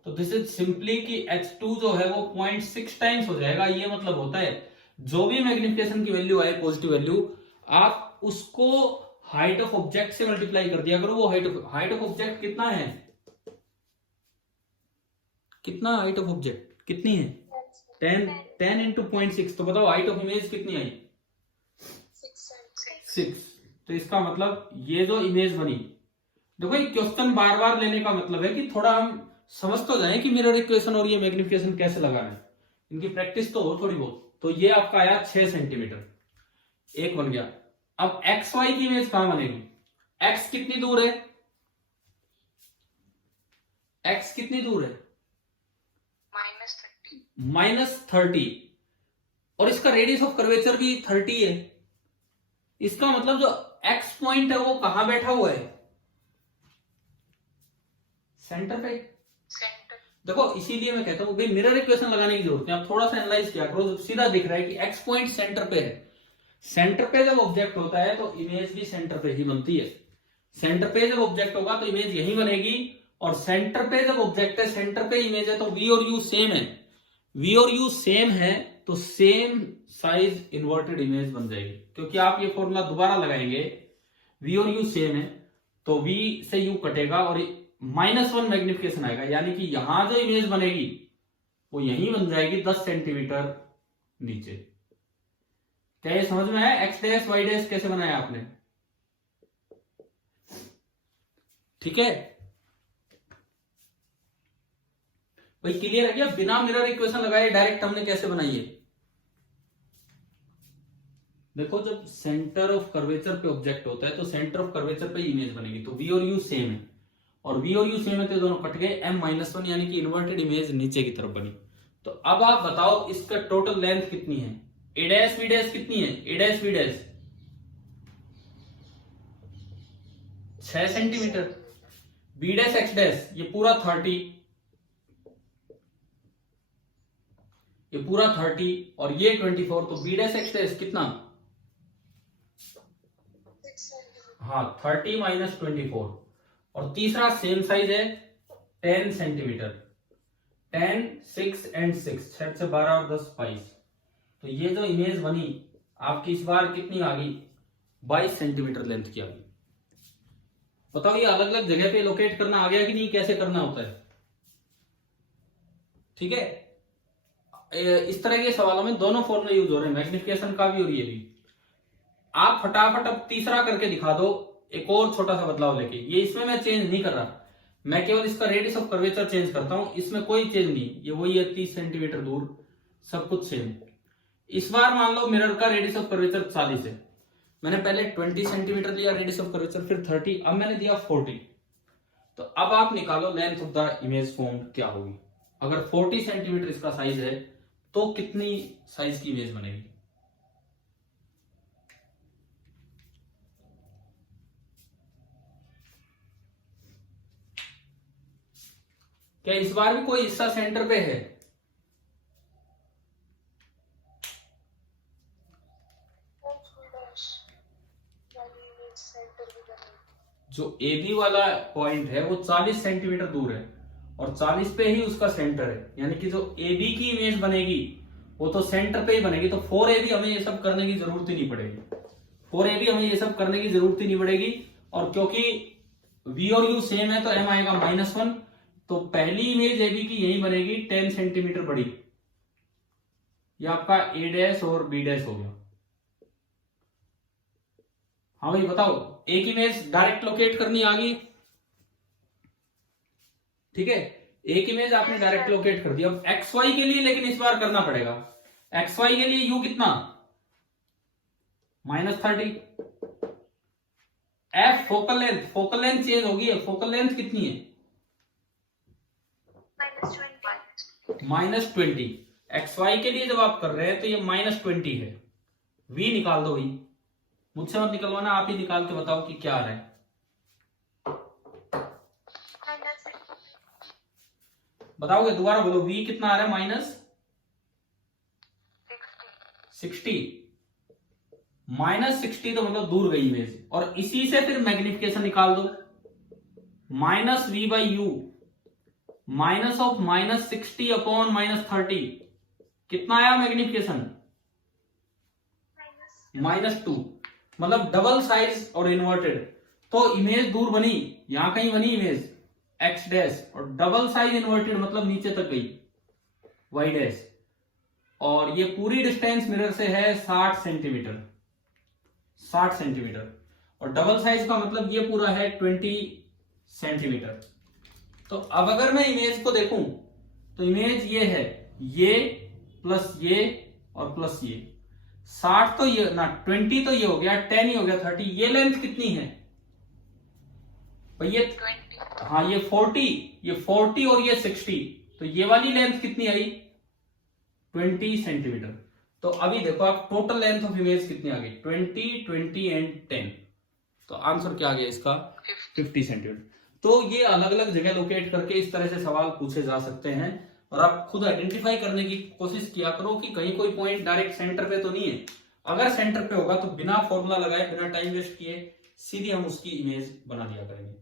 तो दिस इज सिंपली कि h2 जो है वो 0.6 टाइम्स हो जाएगा। ये मतलब होता है जो भी मैग्निफिकेशन की वैल्यू आए, पॉजिटिव वैल्यू, आप उसको हाइट ऑफ ऑब्जेक्ट से मल्टीप्लाई कर दिया करो। वो हाइट ऑफ ऑब्जेक्ट कितना है? कितना हाइट ऑफ ऑब्जेक्ट कितनी है? 10 इंटू 0.6। तो बताओ हाइट ऑफ इमेज कितनी आई? 6। तो इसका मतलब ये जो इमेज बनी, देखो ये क्वेश्चन बार बार लेने का मतलब है कि थोड़ा हम समझ तो जाए कि मिरर इक्वेशन और ये मैग्निफिकेशन कैसे लगाना है, इनकी प्रैक्टिस तो हो थोड़ी बहुत। तो ये आपका आया 6 सेंटीमीटर, एक बन गया। अब एक्स वाई की इमेज कहां बनेगी? एक्स कितनी दूर है? एक्स कितनी दूर है? -30। और इसका रेडियस ऑफ कर्वेचर भी 30 है। इसका मतलब जो एक्स पॉइंट है वो कहां बैठा हुआ है? सेंटर पे। देखो इसीलिए मैं कहता हूं भाई मिरर इक्वेशन लगाने की जरूरत है। आप थोड़ा सा एनालाइज किया करो, सीधा दिख रहा है कि एक्स पॉइंट सेंटर पे है। सेंटर पे जब ऑब्जेक्ट होता है तो इमेज भी सेंटर पे ही बनती है। सेंटर पे जब ऑब्जेक्ट होगा तो इमेज यही बनेगी, और सेंटर पे जब ऑब्जेक्ट है, सेंटर पे इमेज है, तो v और u सेम है। v और u सेम है तो सेम साइज इन्वर्टेड इमेज बन जाएगी। क्योंकि आप ये फॉर्मूला दोबारा लगाएंगे, v और u सेम है तो v से u कटेगा और -1 मैग्निफिकेशन आएगा। यानी कि यहां जो इमेज बनेगी वो यही बन जाएगी 10 सेंटीमीटर नीचे। क्या ये समझ में आया? एक्स डैश वाई डैश कैसे बनाया आपने? ठीक है भाई, क्लियर है क्या? बिना मिरर इक्वेशन लगाए डायरेक्ट हमने कैसे बनाई है? देखो जब सेंटर ऑफ कर्वेचर पे ऑब्जेक्ट होता है तो सेंटर ऑफ कर्वेचर पे इमेज बनेगी, तो वी और यू सेम है, और वी और यू सेम है तो दोनों कट गए, m-1 यानी कि इन्वर्टेड इमेज नीचे की तरफ बनी। तो अब आप बताओ इसका टोटल लेंथ कितनी है, a डैश v डैश कितनी है, a dash v dash 6 centimetre, b dash x dash ये पूरा 30, ये पूरा 30 और ये 24, तो b डैश x डैश कितना, 6 centimeter. हाँ 30 माइनस 24, और तीसरा सेम साइज है 10 सेंटीमीटर, 10 6 एंड 6 6 से 12 और 10 22, तो ये जो इमेज बनी आपकी इस बार कितनी आ गई, 22 सेंटीमीटर लेंथ की आ गई। बताओ ये अलग अलग जगह पे लोकेट करना आ गया कि नहीं, कैसे करना होता है, ठीक है। इस तरह के सवालों में दोनों फॉर्मूले यूज हो रहे हैं, मैग्निफिकेशन का भी और ये भी। आप फटाफट अब तीसरा करके दिखा दो, एक और छोटा सा बदलाव लेके, ये इसमें मैं चेंज नहीं कर रहा, मैं केवल इसका रेडियस ऑफ कर्वेचर चेंज करता हूं, इसमें कोई चेंज नहीं, ये वही है 30 सेंटीमीटर दूर, सब कुछ सेम। इस बार मान लो मिरर का रेडियस ऑफ कर्वेचर 40 है, मैंने पहले 20 सेंटीमीटर लिया रेडियस ऑफ कर्वेचर, फिर 30, अब मैंने दिया 40, तो अब आप निकालो length of the image form क्या होगी। अगर 40 सेंटीमीटर इसका साइज है तो कितनी साइज की इमेज बनेगी, क्या इस बार भी कोई हिस्सा सेंटर पे है, जो ए बी वाला पॉइंट है वो 40 सेंटीमीटर दूर है और 40 पे ही उसका सेंटर है, यानी कि जो ए बी की इमेज बनेगी वो तो सेंटर पे ही बनेगी, तो 4AB हमें ये सब करने की जरूरत ही नहीं पड़ेगी, 4AB हमें ये सब करने की जरूरत ही नहीं पड़ेगी। और क्योंकि V और U सेम है तो M आएगा -1, तो पहली इमेज AB की यही बनेगी 10 सेंटीमीटर बड़ी, ये आपका A डैश और B डैश हो गया। हाँ भाई बताओ, एक इमेज डायरेक्ट लोकेट करनी आ गई, ठीक है, एक इमेज आपने डायरेक्ट लोकेट कर दी। अब XY के लिए लेकिन इस बार करना पड़ेगा, XY के लिए U कितना, -30, F फोकल लेंथ चेंज होगी, फोकल लेंथ कितनी है, -20। XY के लिए जब आप कर रहे हैं तो ये -20 है, V निकाल दो भाई, मुझसे मत निकलवाना, आप ही निकाल के बताओ कि क्या आ रहा है। बताओगे, दोबारा बोलो, V कितना आ रहा है, -60, -60 तो मतलब दूर गई इमेज, और इसी से फिर मैग्निफिकेशन निकाल दो, -V/U माइनस ऑफ -60 अपॉन -30, कितना आया मैग्निफिकेशन, -2, मतलब डबल साइज और इन्वर्टेड, तो इमेज दूर बनी, यहां कहीं बनी इमेज x डैश, और डबल साइज इन्वर्टेड मतलब नीचे तक गई y डैश, और ये पूरी डिस्टेंस मिरर से है 60 सेंटीमीटर, 60 सेंटीमीटर, और डबल साइज का मतलब ये पूरा है 20 सेंटीमीटर। तो अब अगर मैं इमेज को देखूं तो इमेज ये है, ये प्लस ये और प्लस ये, 60 तो ये ना, 20 तो ये हो गया, 10 ही हो गया 30, ये लेंथ कितनी है भाई, ये 20, हाँ ये 40 और ये 60, तो ये वाली लेंथ कितनी आई, 20 सेंटीमीटर। तो अभी देखो आप टोटल लेंथ ऑफ इमेज कितनी आ गई, 20 20 एंड 10, तो आंसर क्या आ गया इसका, 50 सेंटीमीटर। तो ये अलग अलग जगह लोकेट करके इस तरह से सवाल पूछे जा सकते हैं, और आप खुद आइडेंटिफाई करने की कोशिश किया करो कि कहीं कोई पॉइंट डायरेक्ट सेंटर पे तो नहीं है, अगर सेंटर पे होगा तो बिना फॉर्मूला लगाए, बिना टाइम वेस्ट किए सीधी हम उसकी इमेज बना दिया करेंगे,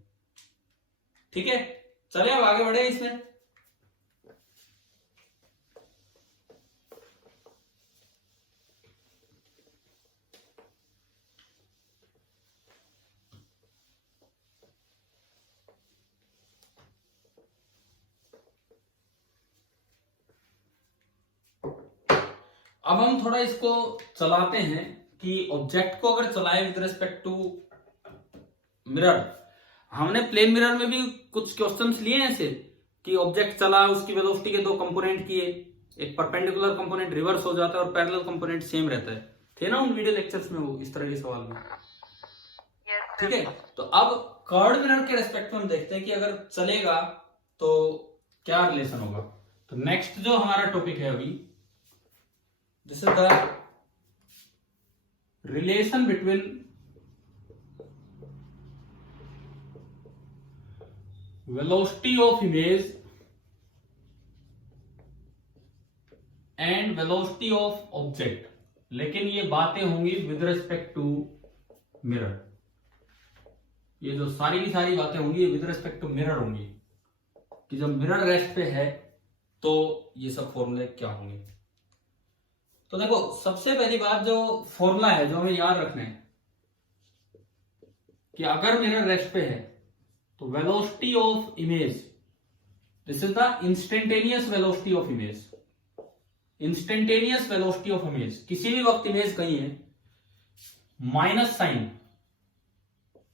ठीक है। चलिए अब आगे बढ़े इसमें। अब हम थोड़ा इसको चलाते हैं कि ऑब्जेक्ट को अगर चलाए विद रिस्पेक्ट टू मिरर, हमने प्लेन मिरर में भी कुछ क्वेश्चंस लिए हैं ऐसे कि ऑब्जेक्ट चला, उसकी वेलोसिटी के दो कंपोनेंट किए, एक परपेंडिकुलर कंपोनेंट रिवर्स हो जाता है और पैरेलल कंपोनेंट सेम रहता है, थे ना उन वीडियो लेक्चर्स में वो इस तरह के सवाल में। Yes, ठीक sir. है, तो अब कर्ड मिरर के रेस्पेक्ट में हम देखते हैं कि अगर चलेगा तो क्या रिलेशन होगा। तो नेक्स्ट जो हमारा टॉपिक है अभी, this is the relation between velocity of image and velocity of object, लेकिन ये बातें होंगी विद रिस्पेक्ट टू मिरर। ये जो सारी की सारी बातें होंगी ये विद रिस्पेक्ट टू मिरर होंगी, कि जब मिरर रेस्ट पे है तो ये सब फॉर्मूले क्या होंगे। तो देखो, सबसे पहली बात जो फॉर्मूला है जो हमें याद रखना है कि अगर मिरर रेस्ट पे है तो velocity of image, this is the instantaneous velocity of image. Instantaneous velocity of image, किसी भी वक्त इमेज कहीं है, minus sign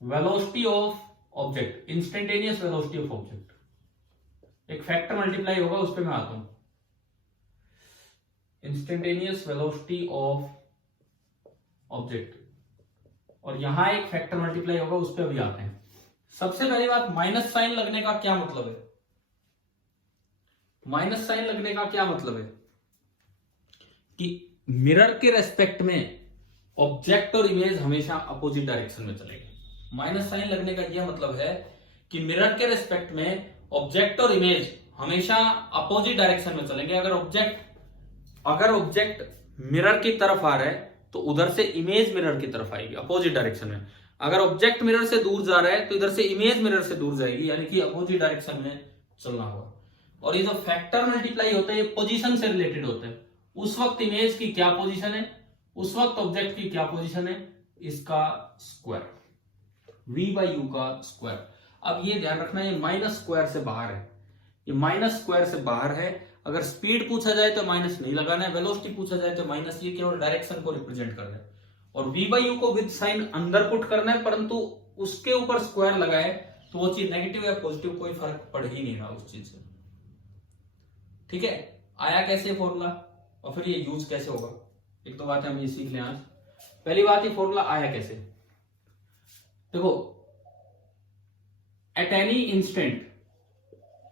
velocity of object, instantaneous velocity of object. एक फैक्टर मल्टीप्लाई होगा, उस पर मैं आता हूं। इंस्टेंटेनियस वेलोसिटी ऑफ ऑब्जेक्ट, और यहां एक फैक्टर मल्टीप्लाई होगा, उस पर अभी आते हैं। सबसे पहली बात, माइनस साइन लगने का क्या मतलब है। माइनस साइन लगने का क्या मतलब है कि मिरर के रेस्पेक्ट में ऑब्जेक्ट और इमेज हमेशा अपोजिट डायरेक्शन में चलेंगे। माइनस साइन लगने का यह मतलब है कि मिरर के रेस्पेक्ट में ऑब्जेक्ट और इमेज हमेशा अपोजिट डायरेक्शन में चलेंगे। अगर ऑब्जेक्ट मिरर की तरफ आ रहा है तो उधर से इमेज मिरर की तरफ आएगी, अपोजिट डायरेक्शन में। अगर ऑब्जेक्ट मिरर से दूर जा रहा है तो इधर से इमेज मिरर से दूर जाएगी, यानी कि अपोजिट डायरेक्शन में चलना होगा। और ये जो फैक्टर मल्टीप्लाई होता है ये पोजीशन से रिलेटेड होता है। उस वक्त इमेज की क्या पोजीशन है, उस वक्त ऑब्जेक्ट की क्या पोजीशन है, इसका स्क्वायर, v/u का स्क्वायर। अब ये ध्यान रखना, ये माइनस स्क्वायर से बाहर है, ये माइनस स्क्वायर से बाहर है। अगर स्पीड पूछा जाए तो माइनस नहीं लगाना है, वेलोसिटी पूछा जाए तो माइनस, ये केवल डायरेक्शन को रिप्रेजेंट कर रहा है। और v/u को विद साइन अंदर पुट करना है, परंतु उसके ऊपर स्क्वायर लगाए तो वो चीज नेगेटिव या पॉजिटिव कोई फर्क पड़ ही नहीं रहा उस चीज से। ठीक है, आया कैसे फॉर्मूला और फिर ये यूज कैसे होगा, एक दो बातें हम ये सीख लें आज। पहली बात, ये फॉर्मूला आया कैसे। देखो, at any instant,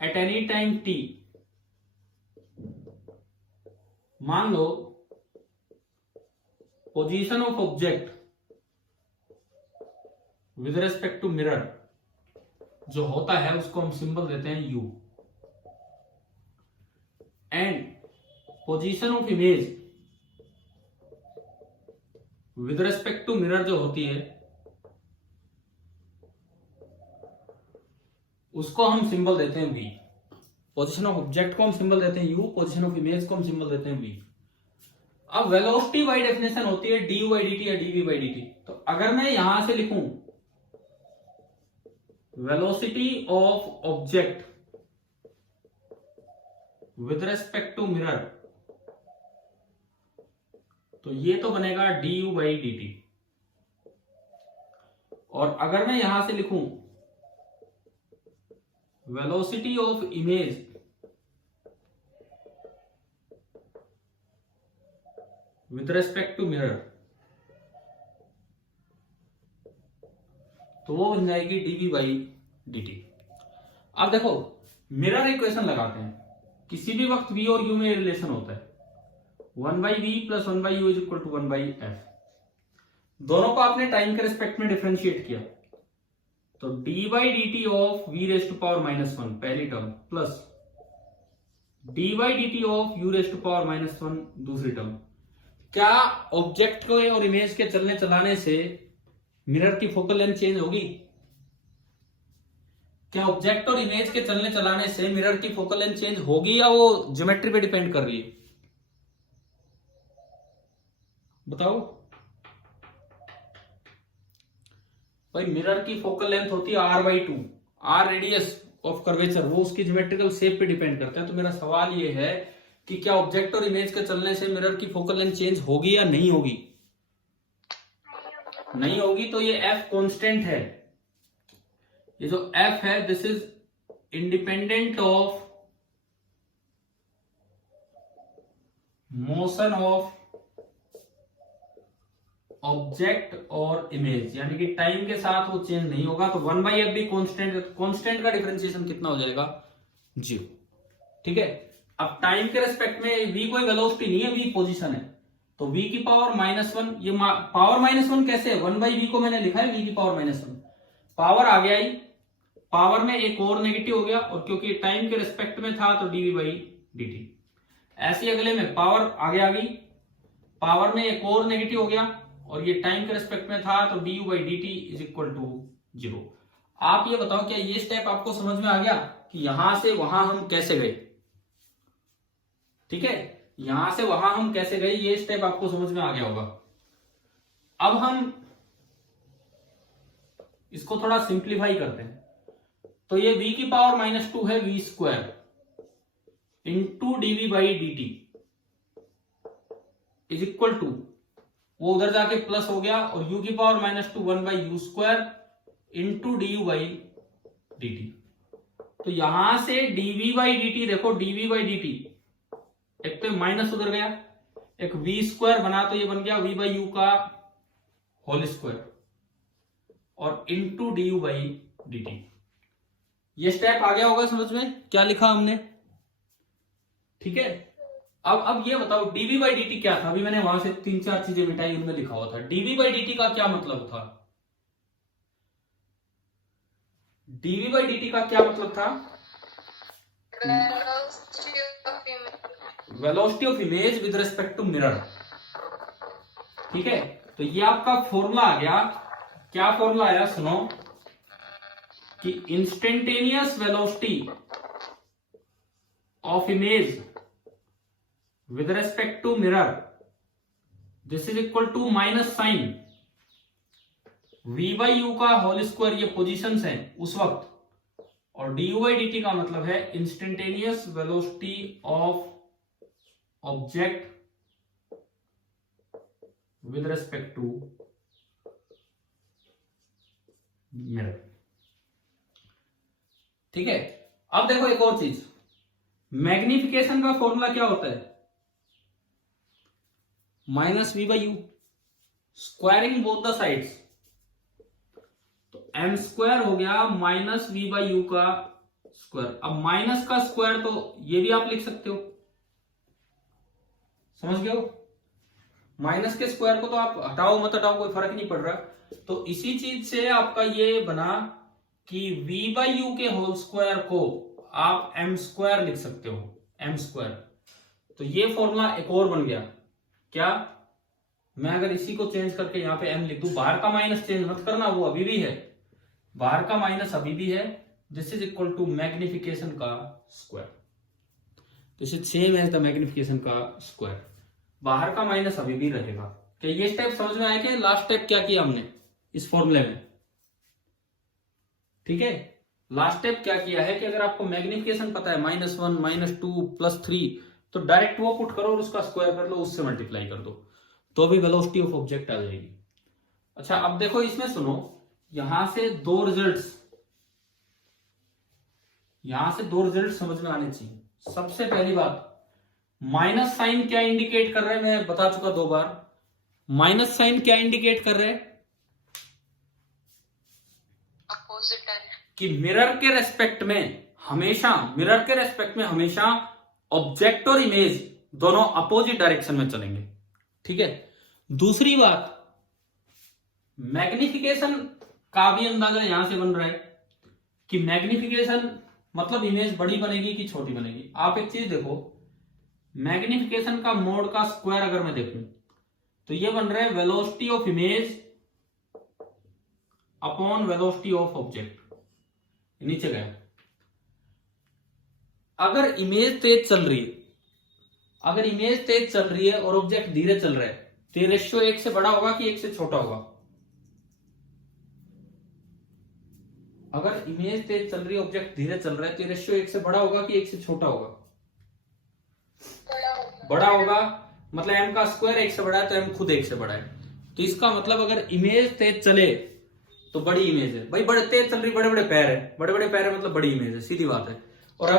at any time t, मान लो position of object with respect to mirror जो होता है उसको हम सिंबल देते हैं u, and position of image with respect to mirror जो होती है उसको हम सिंबल देते हैं v। पोजीशन ऑफ ऑब्जेक्ट को हम सिंबल देते हैं u, पोजीशन ऑफ इमेज को हम सिंबल देते हैं v। अब वेलोसिटी बाय डेफिनेशन होती है du/dt या dv/dt। तो अगर मैं यहां से लिखूं velocity of object with respect to mirror, तो ये तो बनेगा du/dt। और अगर मैं यहां से लिखूं velocity of image with respect to mirror, तो वो बन जाएगी dv/dt। अब देखो, मिरर इक्वेशन लगाते हैं, किसी भी वक्त v और u में रिलेशन होता है 1/v + 1/u = 1/f। दोनों को आपने टाइम के रिस्पेक्ट में डिफरेंशिएट किया, तो d/dt ऑफ v⁻⁻1 पहली term plus d/dt of u⁻⁻1 दूसरी टर्म। क्या ऑब्जेक्ट को और इमेज के चलने चलाने से मिरर की फोकल लेंथ चेंज होगी? क्या ऑब्जेक्ट और इमेज के चलने चलाने से मिरर की फोकल लेंथ चेंज होगी या वो ज्योमेट्री पे डिपेंड कर रही है? बताओ भाई। मिरर की फोकल लेंथ होती है r/2, r radius of curvature, वो उसकी ज्योमेट्रिकल शेप पे डिपेंड करता है। तो मेरा सवाल ये है कि क्या ऑब्जेक्ट और इमेज के चलने से मिरर की फोकल लेंथ चेंज होगी या नहीं होगी? नहीं होगी। तो ये f कांस्टेंट है, ये जो f है this is independent of motion of object और इमेज, यानी कि टाइम के साथ वो चेंज नहीं होगा, तो 1/f भी कांस्टेंट का डिफरेंशिएशन कितना हो जाएगा, 0। ठीक है, अब टाइम के रेस्पेक्ट में v कोई वेलोसिटी नहीं है, v पोजीशन है, तो v की पावर -1, ये पावर -1 कैसे है, 1/v को मैंने लिखा है v की पावर -1, पावर आगे आई, पावर में एक और नेगेटिव हो गया, और क्योंकि टाइम के रेस्पेक्ट में था तो dv/dt। ऐसे अगले में पावर आगे आ गई, पावर में एक और नेगेटिव हो गया, और ये टाइम के रेस्पेक्ट में था तो du/dt = 0। आप ये बताओ, क्या ये स्टेप आपको समझ में आ गया कि यहां से वहां हम कैसे गए? ठीक है, यहां से वहां हम कैसे गए, ये स्टेप आपको समझ में आ गया होगा। अब हम इसको थोड़ा सिंप्लीफाई करते हैं, तो ये v की पावर -2 है, v² इंटू dv/dt = वो उधर जाके प्लस हो गया, और u की पावर -2 1/u² इंटू du/dt। तो यहां से dv/dt देखो, dv/dt एक तो माइनस उधर गया, एक v² बना तो ये बन गया v/u का होल स्क्वायर और इंटू du/dt। ये स्टेप आ गया होगा समझ में, क्या लिखा हमने? ठीक है, अब ये बताओ dv/dt क्या था? अभी मैंने वहां से 3-4 चीजें मिटाई, उनमें लिखा हुआ था। dv/dt का क्या मतलब था? dv/dt का क्या मतलब था? Velocity of image with respect to mirror. ठीक है, तो ये आपका फॉर्मूला आ गया। क्या फॉर्मूला आया, सुनो, कि instantaneous velocity of image with respect to mirror, this is equal to minus sign v/u का होल स्क्वायर, ये पोजीशंस हैं उस वक्त, और du/dt का मतलब है instantaneous velocity of object with respect to mirror. ठीक है, अब देखो एक और चीज, मैग्निफिकेशन का फॉर्मूला क्या होता है? -v/u, squaring both the sides, तो m² हो गया -v/u का स्क्वायर। अब माइनस का स्क्वायर तो ये भी आप लिख सकते हो, समझ गए हो? माइनस के स्क्वायर को तो आप हटाओ मत हटाओ, कोई फर्क नहीं पड़ रहा। तो इसी चीज से आपका ये बना कि v/u के होल स्क्वायर को आप m² लिख सकते हो, m²। तो ये फॉर्मूला एक और बन गया। क्या? मैं अगर इसी को चेंज करके यहां पे m लिख दूं, बाहर का माइनस चेंज मत करना, वो अभी भी है, बाहर का माइनस अभी भी है, this is equal to magnification का square. This is same as the magnification का स्क्वायर, बाहर का माइनस अभी भी रहेगा। क्या ये स्टेप समझ में आया? कि लास्ट स्टेप क्या किया हमने इस फॉर्मूले में? ठीक है, लास्ट स्टेप क्या किया है कि अगर आपको मैग्निफिकेशन पता है -1 -2 +3, तो डायरेक्ट वो पुट करो और उसका स्क्वायर कर लो, उससे मल्टीप्लाई कर दो, तो भी वेलोसिटी ऑफ ऑब्जेक्ट आ जाएगी। अच्छा, अब देखो इसमें सुनो, यहां से दो रिजल्ट्स समझ में आने चाहिए। सबसे पहली बात, माइनस साइन क्या इंडिकेट कर रहे हैं? मैं बता चुका 2 बार। माइनस साइन क्या इंडिकेट कर रहे हैं? अपोजिट कि मिरर के रेस्पेक्ट में हमेशा ऑब्जेक्ट और इमेज दोनों अपोजिट डायरेक्शन में चलेंगे। ठीक है, दूसरी बात, मैग्निफिकेशन का भी अंदाजा यहां से बन रहा है कि मैग्निफिकेशन मतलब इमेज बड़ी बनेगी कि छोटी बनेगी। आप एक चीज देखो, मैग्निफिकेशन का मोड का स्क्वायर अगर मैं देखूं तो ये बन रहा है velocity of image upon velocity of object. नीचे गया, अगर इमेज तेज चल रही है और ऑब्जेक्ट धीरे चल रहा है, तो रेशियो 1 से बड़ा होगा कि 1 से छोटा होगा? अगर इमेज तेज चल रही है, ऑब्जेक्ट धीरे चल रहा है, तो रेशियो 1 से बड़ा होगा कि 1 से छोटा होगा? बड़ा होगा, मतलब m का स्क्वायर 1 से बड़ा है, तो m खुद 1 से बड़ा है। तो इसका मतलब अगर इमेज तेज चले तो बड़ी इमेज है भाई, बड़े तेज चल रही, बड़े बड़े पैर है, बड़े बड़े पैर है मतलब बड़ी इमेज है, सीधी बात है। और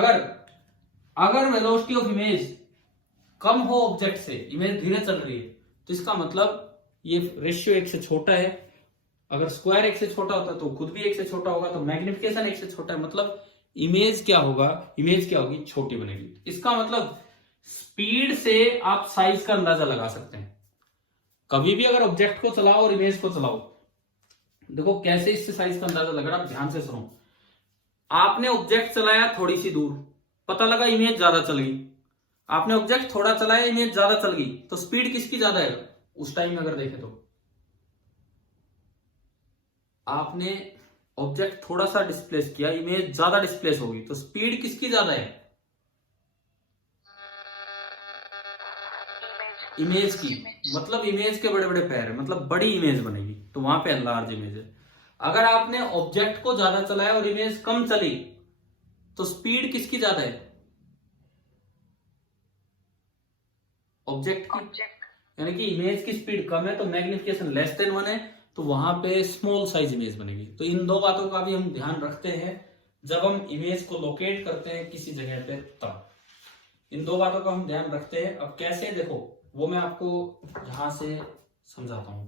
अगर वेलोसिटी ऑफ इमेज कम हो ऑब्जेक्ट से, इमेज धीरे चल रही है, तो इसका मतलब ये रेशियो 1 से छोटा है। अगर स्क्वायर 1 से छोटा होता तो खुद भी 1 से छोटा होगा, तो मैग्निफिकेशन 1 से छोटा है, मतलब इमेज क्या होगा, इमेज क्या होगी, छोटी बनेगी। इसका मतलब स्पीड से आप साइज का अंदाजा लगा सकते हैं। कभी भी अगर ऑब्जेक्ट को चलाओ और इमेज को चलाओ, देखो कैसे इससे साइज का अंदाजा लग रहा है, ध्यान से सुनो। आपने ऑब्जेक्ट चलाया थोड़ी सी दूर, पता लगा इमेज ज्यादा चल गई। आपने ऑब्जेक्ट थोड़ा चलाया, इमेज ज्यादा चल गई, तो स्पीड किसकी ज्यादा है उस टाइम में अगर देखें तो? आपने ऑब्जेक्ट थोड़ा सा डिस्प्लेस किया, इमेज ज्यादा डिस्प्लेस होगी, तो स्पीड किसकी ज्यादा है? इमेज की। मतलब इमेज के बड़े बड़े पैर है, मतलब बड़ी इमेज बनेगी, तो वहां पे लार्ज इमेज है। अगर आपने ऑब्जेक्ट को ज्यादा चलाया और इमेज कम चली, तो स्पीड किसकी ज्यादा है? ऑब्जेक्ट की। यानी कि इमेज की स्पीड कम है तो मैग्निफिकेशन लेस देन 1 है, तो वहां पे स्मॉल साइज इमेज बनेगी। तो इन दो बातों का भी हम ध्यान रखते हैं जब हम इमेज को लोकेट करते हैं किसी जगह पे, तब इन दो बातों का हम ध्यान रखते हैं। अब कैसे, देखो वो मैं आपको यहां से समझाता हूं।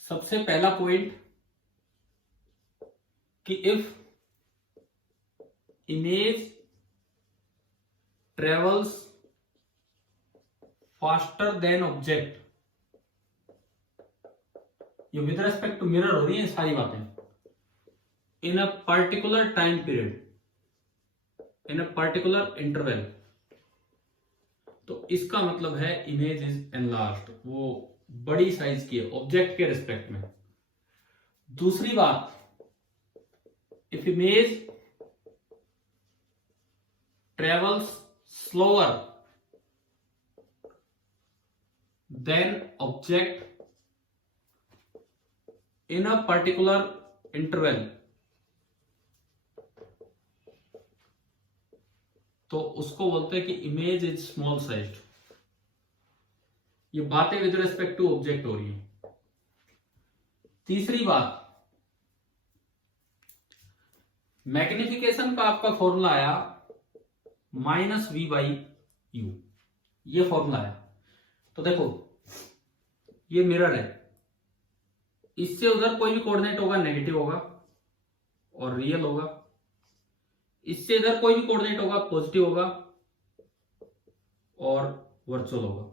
सबसे पहला पॉइंट कि if image travels faster than object, ये विद रेस्पेक्ट टू मिरर हो रही है सारी बातें, in a particular time period, in a particular interval, तो इसका मतलब है इमेज इज एनलार्ज्ड, वो बड़ी साइज की है ऑब्जेक्ट के रिस्पेक्ट में। दूसरी बात, if image travels slower then object in a particular interval, तो उसको बोलते हैं कि इमेज इज स्मॉल साइज्ड। ये बातें विद रेस्पेक्ट टू ऑब्जेक्ट हो रही है। तीसरी बात, मैग्निफिकेशन का आपका फॉर्मूला आया -v/u, ये फॉर्मूला है। तो देखो ये मिरर है, इससे उधर कोई भी कोऑर्डिनेट होगा नेगेटिव होगा और रियल होगा, इससे इधर कोई भी कोऑर्डिनेट होगा पॉजिटिव होगा और वर्चुअल होगा,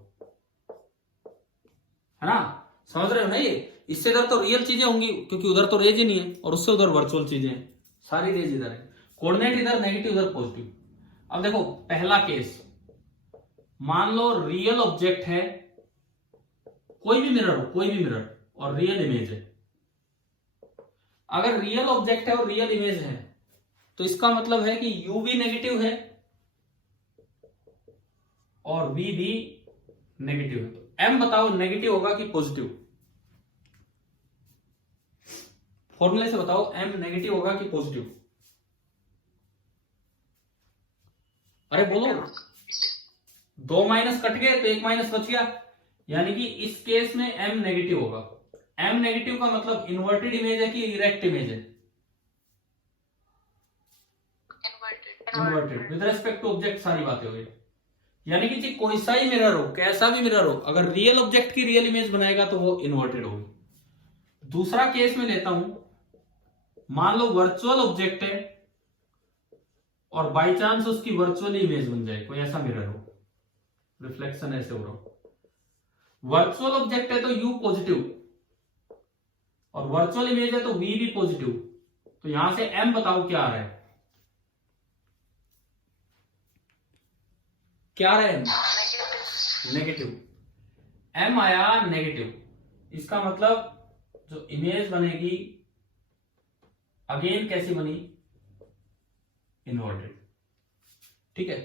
है ना? समझ रहे हो ना? ये इससे इधर तो रियल चीजें होंगी क्योंकि उधर तो रेज ही नहीं है, और उससे उधर वर्चुअल चीजें हैं, सारी रेज इधर है, कोऑर्डिनेट इधर नेगेटिव उधर पॉजिटिव। अब देखो पहला केस, मान लो रियल ऑब्जेक्ट है, कोई भी मिरर हो, कोई भी मिरर, और रियल इमेज है। अगर रियल ऑब्जेक्ट है और रियल इमेज है तो इसका मतलब है कि u भी नेगेटिव है और v भी नेगेटिव है। तो m बताओ नेगेटिव होगा कि पॉजिटिव? फॉर्मूले से बताओ m नेगेटिव होगा कि पॉजिटिव? अरे बोलो, 2 माइनस कट गए तो 1 माइनस बच गया, यानी कि इस केस में m नेगेटिव होगा। m नेगेटिव का मतलब इन्वर्टेड इमेज है कि इरेक्ट इमेज है? Inverted. With respect to object सारी बातें हो गई। यानी कि जी कोई सा ही मिरर हो, कैसा भी मिरर हो, अगर रियल ऑब्जेक्ट की रियल इमेज बनाएगा तो वो इन्वर्टेड होगी। दूसरा केस में लेता हूं, मान लो वर्चुअल ऑब्जेक्ट है और बाय चांस उसकी वर्चुअल इमेज बन जाए, कोई ऐसा मिरर हो, रिफ्लेक्शन ऐसे हो रहा हो। वर्चुअल ऑब्जेक्ट है तो u पॉजिटिव और वर्चुअल इमेज है तो v भी पॉजिटिव, तो यहां से m बताओ क्या आ रहा है? क्या आ रहा है? नेगेटिव। m आया नेगेटिव, इसका मतलब जो इमेज बनेगी अगेन कैसी बनी? इन्वर्टेड। ठीक है।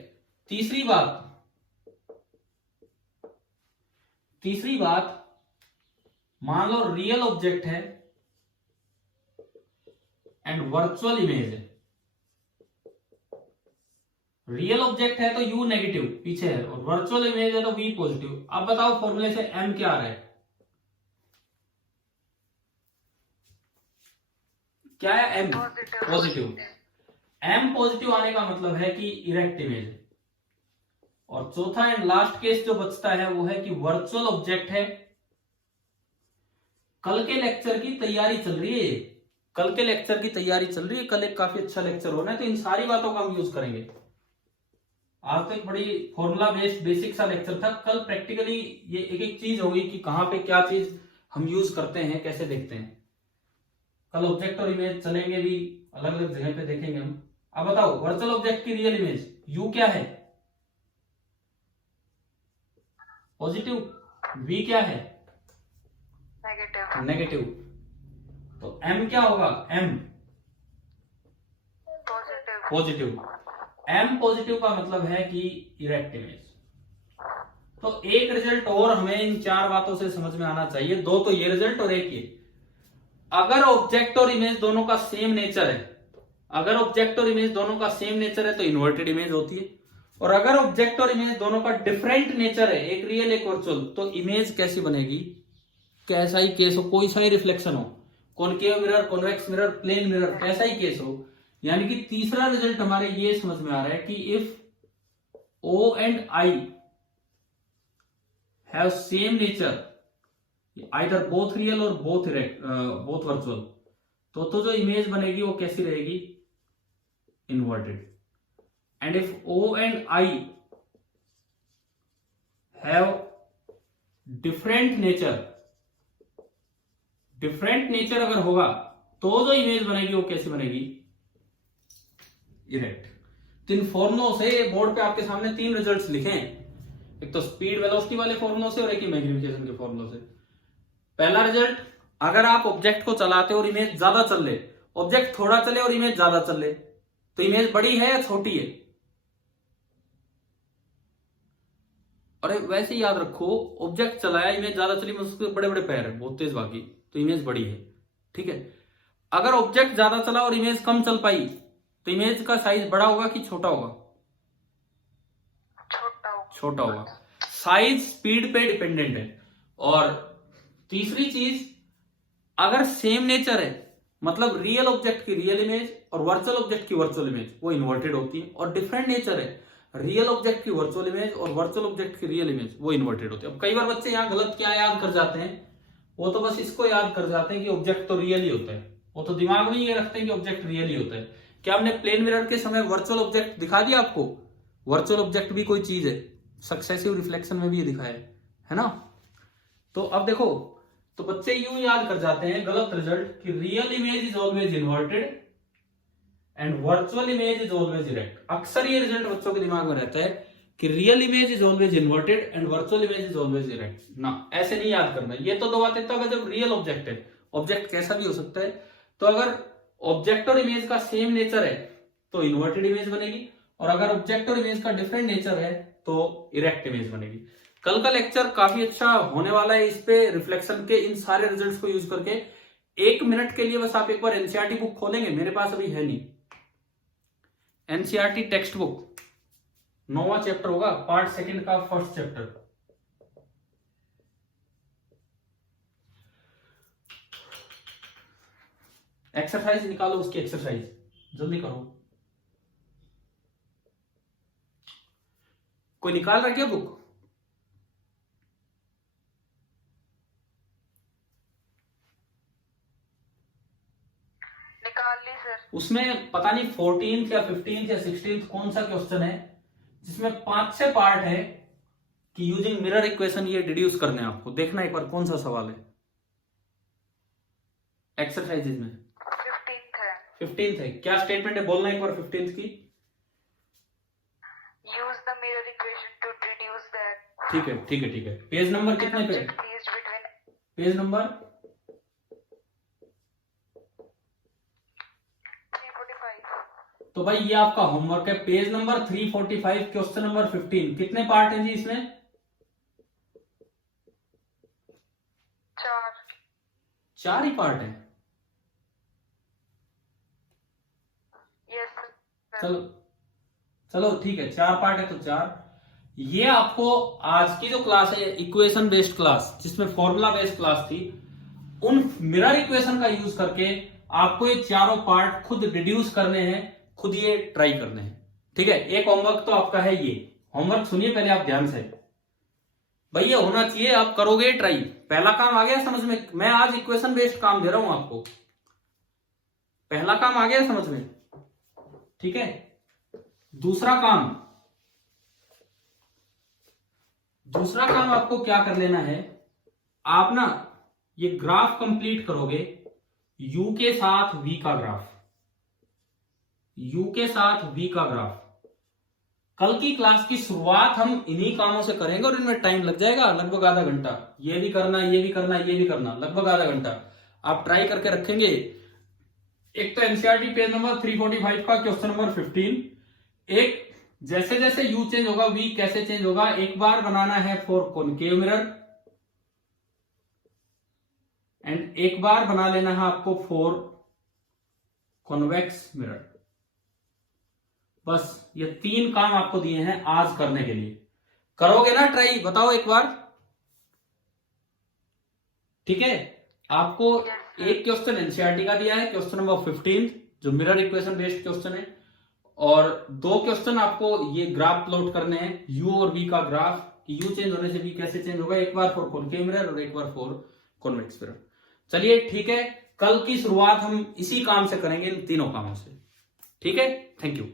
तीसरी बात, मान लो रियल ऑब्जेक्ट है एंड वर्चुअल इमेज है। रियल ऑब्जेक्ट है तो u नेगेटिव पीछे है और वर्चुअल इमेज है तो v पॉजिटिव। अब बताओ फॉर्मूले से m क्या आ रहा है? क्या है? M Positive. Positive. M positive आने का मतलब है कि इरेक्ट इमेज। और चौथा एंड लास्ट केस जो बचता है वो है कि वर्चुअल ऑब्जेक्ट है। कल के लेक्चर की तैयारी चल रही है, कल के लेक्चर की तैयारी चल रही है, कल एक काफी अच्छा लेक्चर होना है, तो इन सारी बातों का हम यूज करेंगे। आज तो एक बड़ी फॉर्मूला बेस्ड बेसिक सा लेक्चर था, कल प्रैक्टिकली ये एक एक चीज होगी कि कहां पे क्या चीज हम यूज करते हैं, कैसे देखते हैं। कल ऑब्जेक्ट और इमेज चलेंगे भी, अलग अलग जगह पे देखेंगे हम। अब बताओ वर्चुअल ऑब्जेक्ट की रियल इमेज यू क्या है? पॉजिटिव। वी क्या है? Negative. नेगेटिव। तो एम क्या होगा? M Positive. Positive. M positive का मतलब है कि इरेक्ट इमेज। तो एक रिजल्ट और हमें इन चार बातों से समझ में आना चाहिए, दो तो ये रिजल्ट और एक ये। अगर ऑब्जेक्ट और इमेज दोनों का सेम नेचर है, अगर ऑब्जेक्ट और इमेज दोनों का सेम नेचर है तो इन्वर्टेड इमेज होती है। और अगर ऑब्जेक्ट और इमेज दोनों का डिफरेंट नेचर है, एक रियल एक वर्चुअल, तो इमेज कैसी बनेगी? कैसा ही केस हो, कोई सा ही रिफ्लेक्शन हो, concave mirror, convex mirror, plane mirror, कैसा ही केस हो। यानी कि तीसरा रिजल्ट हमारे ये समझ में आ रहा है कि if O and I have same nature, either both real और बोथ वर्चुअल, तो जो इमेज बनेगी वो कैसी रहेगी? Inverted. And if O and I have different nature, different nature अगर होगा तो जो इमेज बनेगी वो कैसी बनेगी? इरेक्ट। तो इन फॉर्मुलों से बोर्ड पे आपके सामने तीन रिजल्ट्स लिखे हैं, एक तो स्पीड वेलोसिटी वाले फॉर्मुलों से और एक मैग्निफिकेशन के फॉर्मुलों से। पहला रिजल्ट, अगर आप ऑब्जेक्ट को चलाते और इमेज ज्यादा चल ले, ऑब्जेक्ट थोड़ा चले और इमेज ज्यादा चल ले, तो इमेज बड़ी है या छोटी है? अरे वैसे ही याद रखो, ऑब्जेक्ट चलाया, इमेज ज्यादा चली, मतलब उसके बड़े बड़े पैर है, बहुत तेज भागी, तो इमेज बड़ी है। ठीक है। अगर ऑब्जेक्ट ज्यादा चला और इमेज कम चल पाई, तो इमेज का साइज बड़ा होगा कि छोटा होगा? छोटा होगा। साइज स्पीड पे डिपेंडेंट है। और तीसरी चीज, अगर सेम नेचर है, मतलब रियल ऑब्जेक्ट की रियल इमेज और वर्चुअल ऑब्जेक्ट की वर्चुअल इमेज, वो इन्वर्टेड होती है। और डिफरेंट नेचर है, रियल ऑब्जेक्ट की वर्चुअल इमेज और वर्चुअल ऑब्जेक्ट की रियल इमेज, वो इन्वर्टेड होती है। अब कई बार बच्चे यहाँ गलत क्या याद कर जाते हैं, वो तो बस इसको याद कर जाते हैं कि ऑब्जेक्ट तो रियल ही होता है, वो तो दिमाग में ये रखते हैं कि ऑब्जेक्ट रियल ही होता है। क्या हमने प्लेन मिरर के समय वर्चुअल ऑब्जेक्ट दिखा दिया आपको? वर्चुअल ऑब्जेक्ट भी कोई चीज है, सक्सेसिव रिफ्लेक्शन में भी ये दिखाया है ना। तो अब देखो, तो बच्चे यूं याद कर जाते हैं गलत रिजल्ट कि real image is always inverted and virtual image is always erect. अक्सर ये रिजल्ट बच्चों के दिमाग में रहता है कि real image is always inverted and virtual image is always erect. ना, ऐसे नहीं याद करना। ये तो दो बातें, तो अगर जब रियल ऑब्जेक्ट है, ऑब्जेक्ट कैसा भी हो सकता है, तो अगर ऑब्जेक्ट और इमेज का सेम नेचर है तो इन्वर्टेड इमेज बनेगी, और अगर ऑब्जेक्ट और इमेज का डिफरेंट नेचर है तो इरेक्ट इमेज बनेगी। कल का लेक्चर काफी अच्छा होने वाला है, इस पे रिफ्लेक्शन के इन सारे रिजल्ट्स को यूज करके। 1 मिनट के लिए बस आप एक बार एनसीईआरटी बुक खोलेंगे, मेरे पास अभी है नहीं, एनसीईआरटी टेक्स्ट बुक 9वां चैप्टर होगा, पार्ट सेकंड का फर्स्ट चैप्टर। एक्सरसाइज निकालो, उसकी एक्सरसाइज जल्दी करो। कोई निकाल रहा क्या बुक? निकाल ली सर। उसमें पता नहीं 14th या 15th या 16th कौन सा क्वेश्चन है जिसमें 5-6 पार्ट है कि यूजिंग मिरर इक्वेशन ये डिड्यूस करने हैं आपको। देखना एक बार कौन सा सवाल है एक्सरसाइजेज में। 15th है। क्या स्टेटमेंट है, बोलना एक बार 15th की। Use the mirror equation two deduce that. ठीक है ठीक है ठीक है। पेज नंबर कितने पे? Page number 345। तो भाई ये आपका होमवर्क है, पेज नंबर 345, क्वेश्चन नंबर 15। कितने पार्ट हैं जी इसमें? 4 ही पार्ट है। Yes sir. चलो चलो ठीक है, 4 पार्ट है तो 4। ये आपको आज की जो क्लास है इक्वेशन बेस्ड क्लास, जिसमें फॉर्मूला बेस्ड क्लास थी, उन मिरर इक्वेशन का यूज करके आपको ये चारों पार्ट खुद डिड्यूस करने हैं, खुद ये ट्राई करने हैं। ठीक है, एक होमवर्क तो आपका है ये। होमवर्क सुनिए पहले आप ध्यान से, भाई ये होना चाहिए, आप करोगे ट्राई। पहला काम आ गया समझ में, मैं आज इक्वेशन बेस्ड काम दे रहा हूं आपको, पहला काम आ गया समझ में। ठीक है, दूसरा काम आपको क्या कर लेना है, आप ना ये ग्राफ कंप्लीट करोगे u के साथ v का ग्राफ, u के साथ v का ग्राफ। कल की क्लास की शुरुआत हम इन्हीं कामों से करेंगे और इनमें टाइम लग जाएगा लगभग आधा घंटा। ये भी करना, ये भी करना, ये भी करना, लगभग आधा घंटा आप ट्राई करके रखेंगे। एक तो एनसीईआरटी पेज नंबर 345 का क्वेश्चन नंबर 15, एक जैसे जैसे u चेंज होगा v कैसे चेंज होगा, एक बार बनाना है फॉर कॉनकेव मिरर एंड एक बार बना लेना है आपको फॉर कॉन्वेक्स मिरर। बस ये 3 काम आपको दिए हैं आज करने के लिए। करोगे ना ट्राई, बताओ एक बार। ठीक है, आपको एक क्वेश्चन एनसीईआरटी का दिया है, क्वेश्चन नंबर 15 जो मिरर इक्वेशन बेस्ड क्वेश्चन है, और 2 क्वेश्चन आपको ये ग्राफ प्लॉट करने हैं u और v का ग्राफ, कि u चेंज होने से v कैसे चेंज होगा, एक बार फॉर कॉनकेव मिरर और एक बार फॉर कॉन्वेक्स मिरर। चलिए ठीक है, कल की शुरुआत हम इसी काम से करेंगे, इन तीनों कामों से। ठीक है, थैंक यू।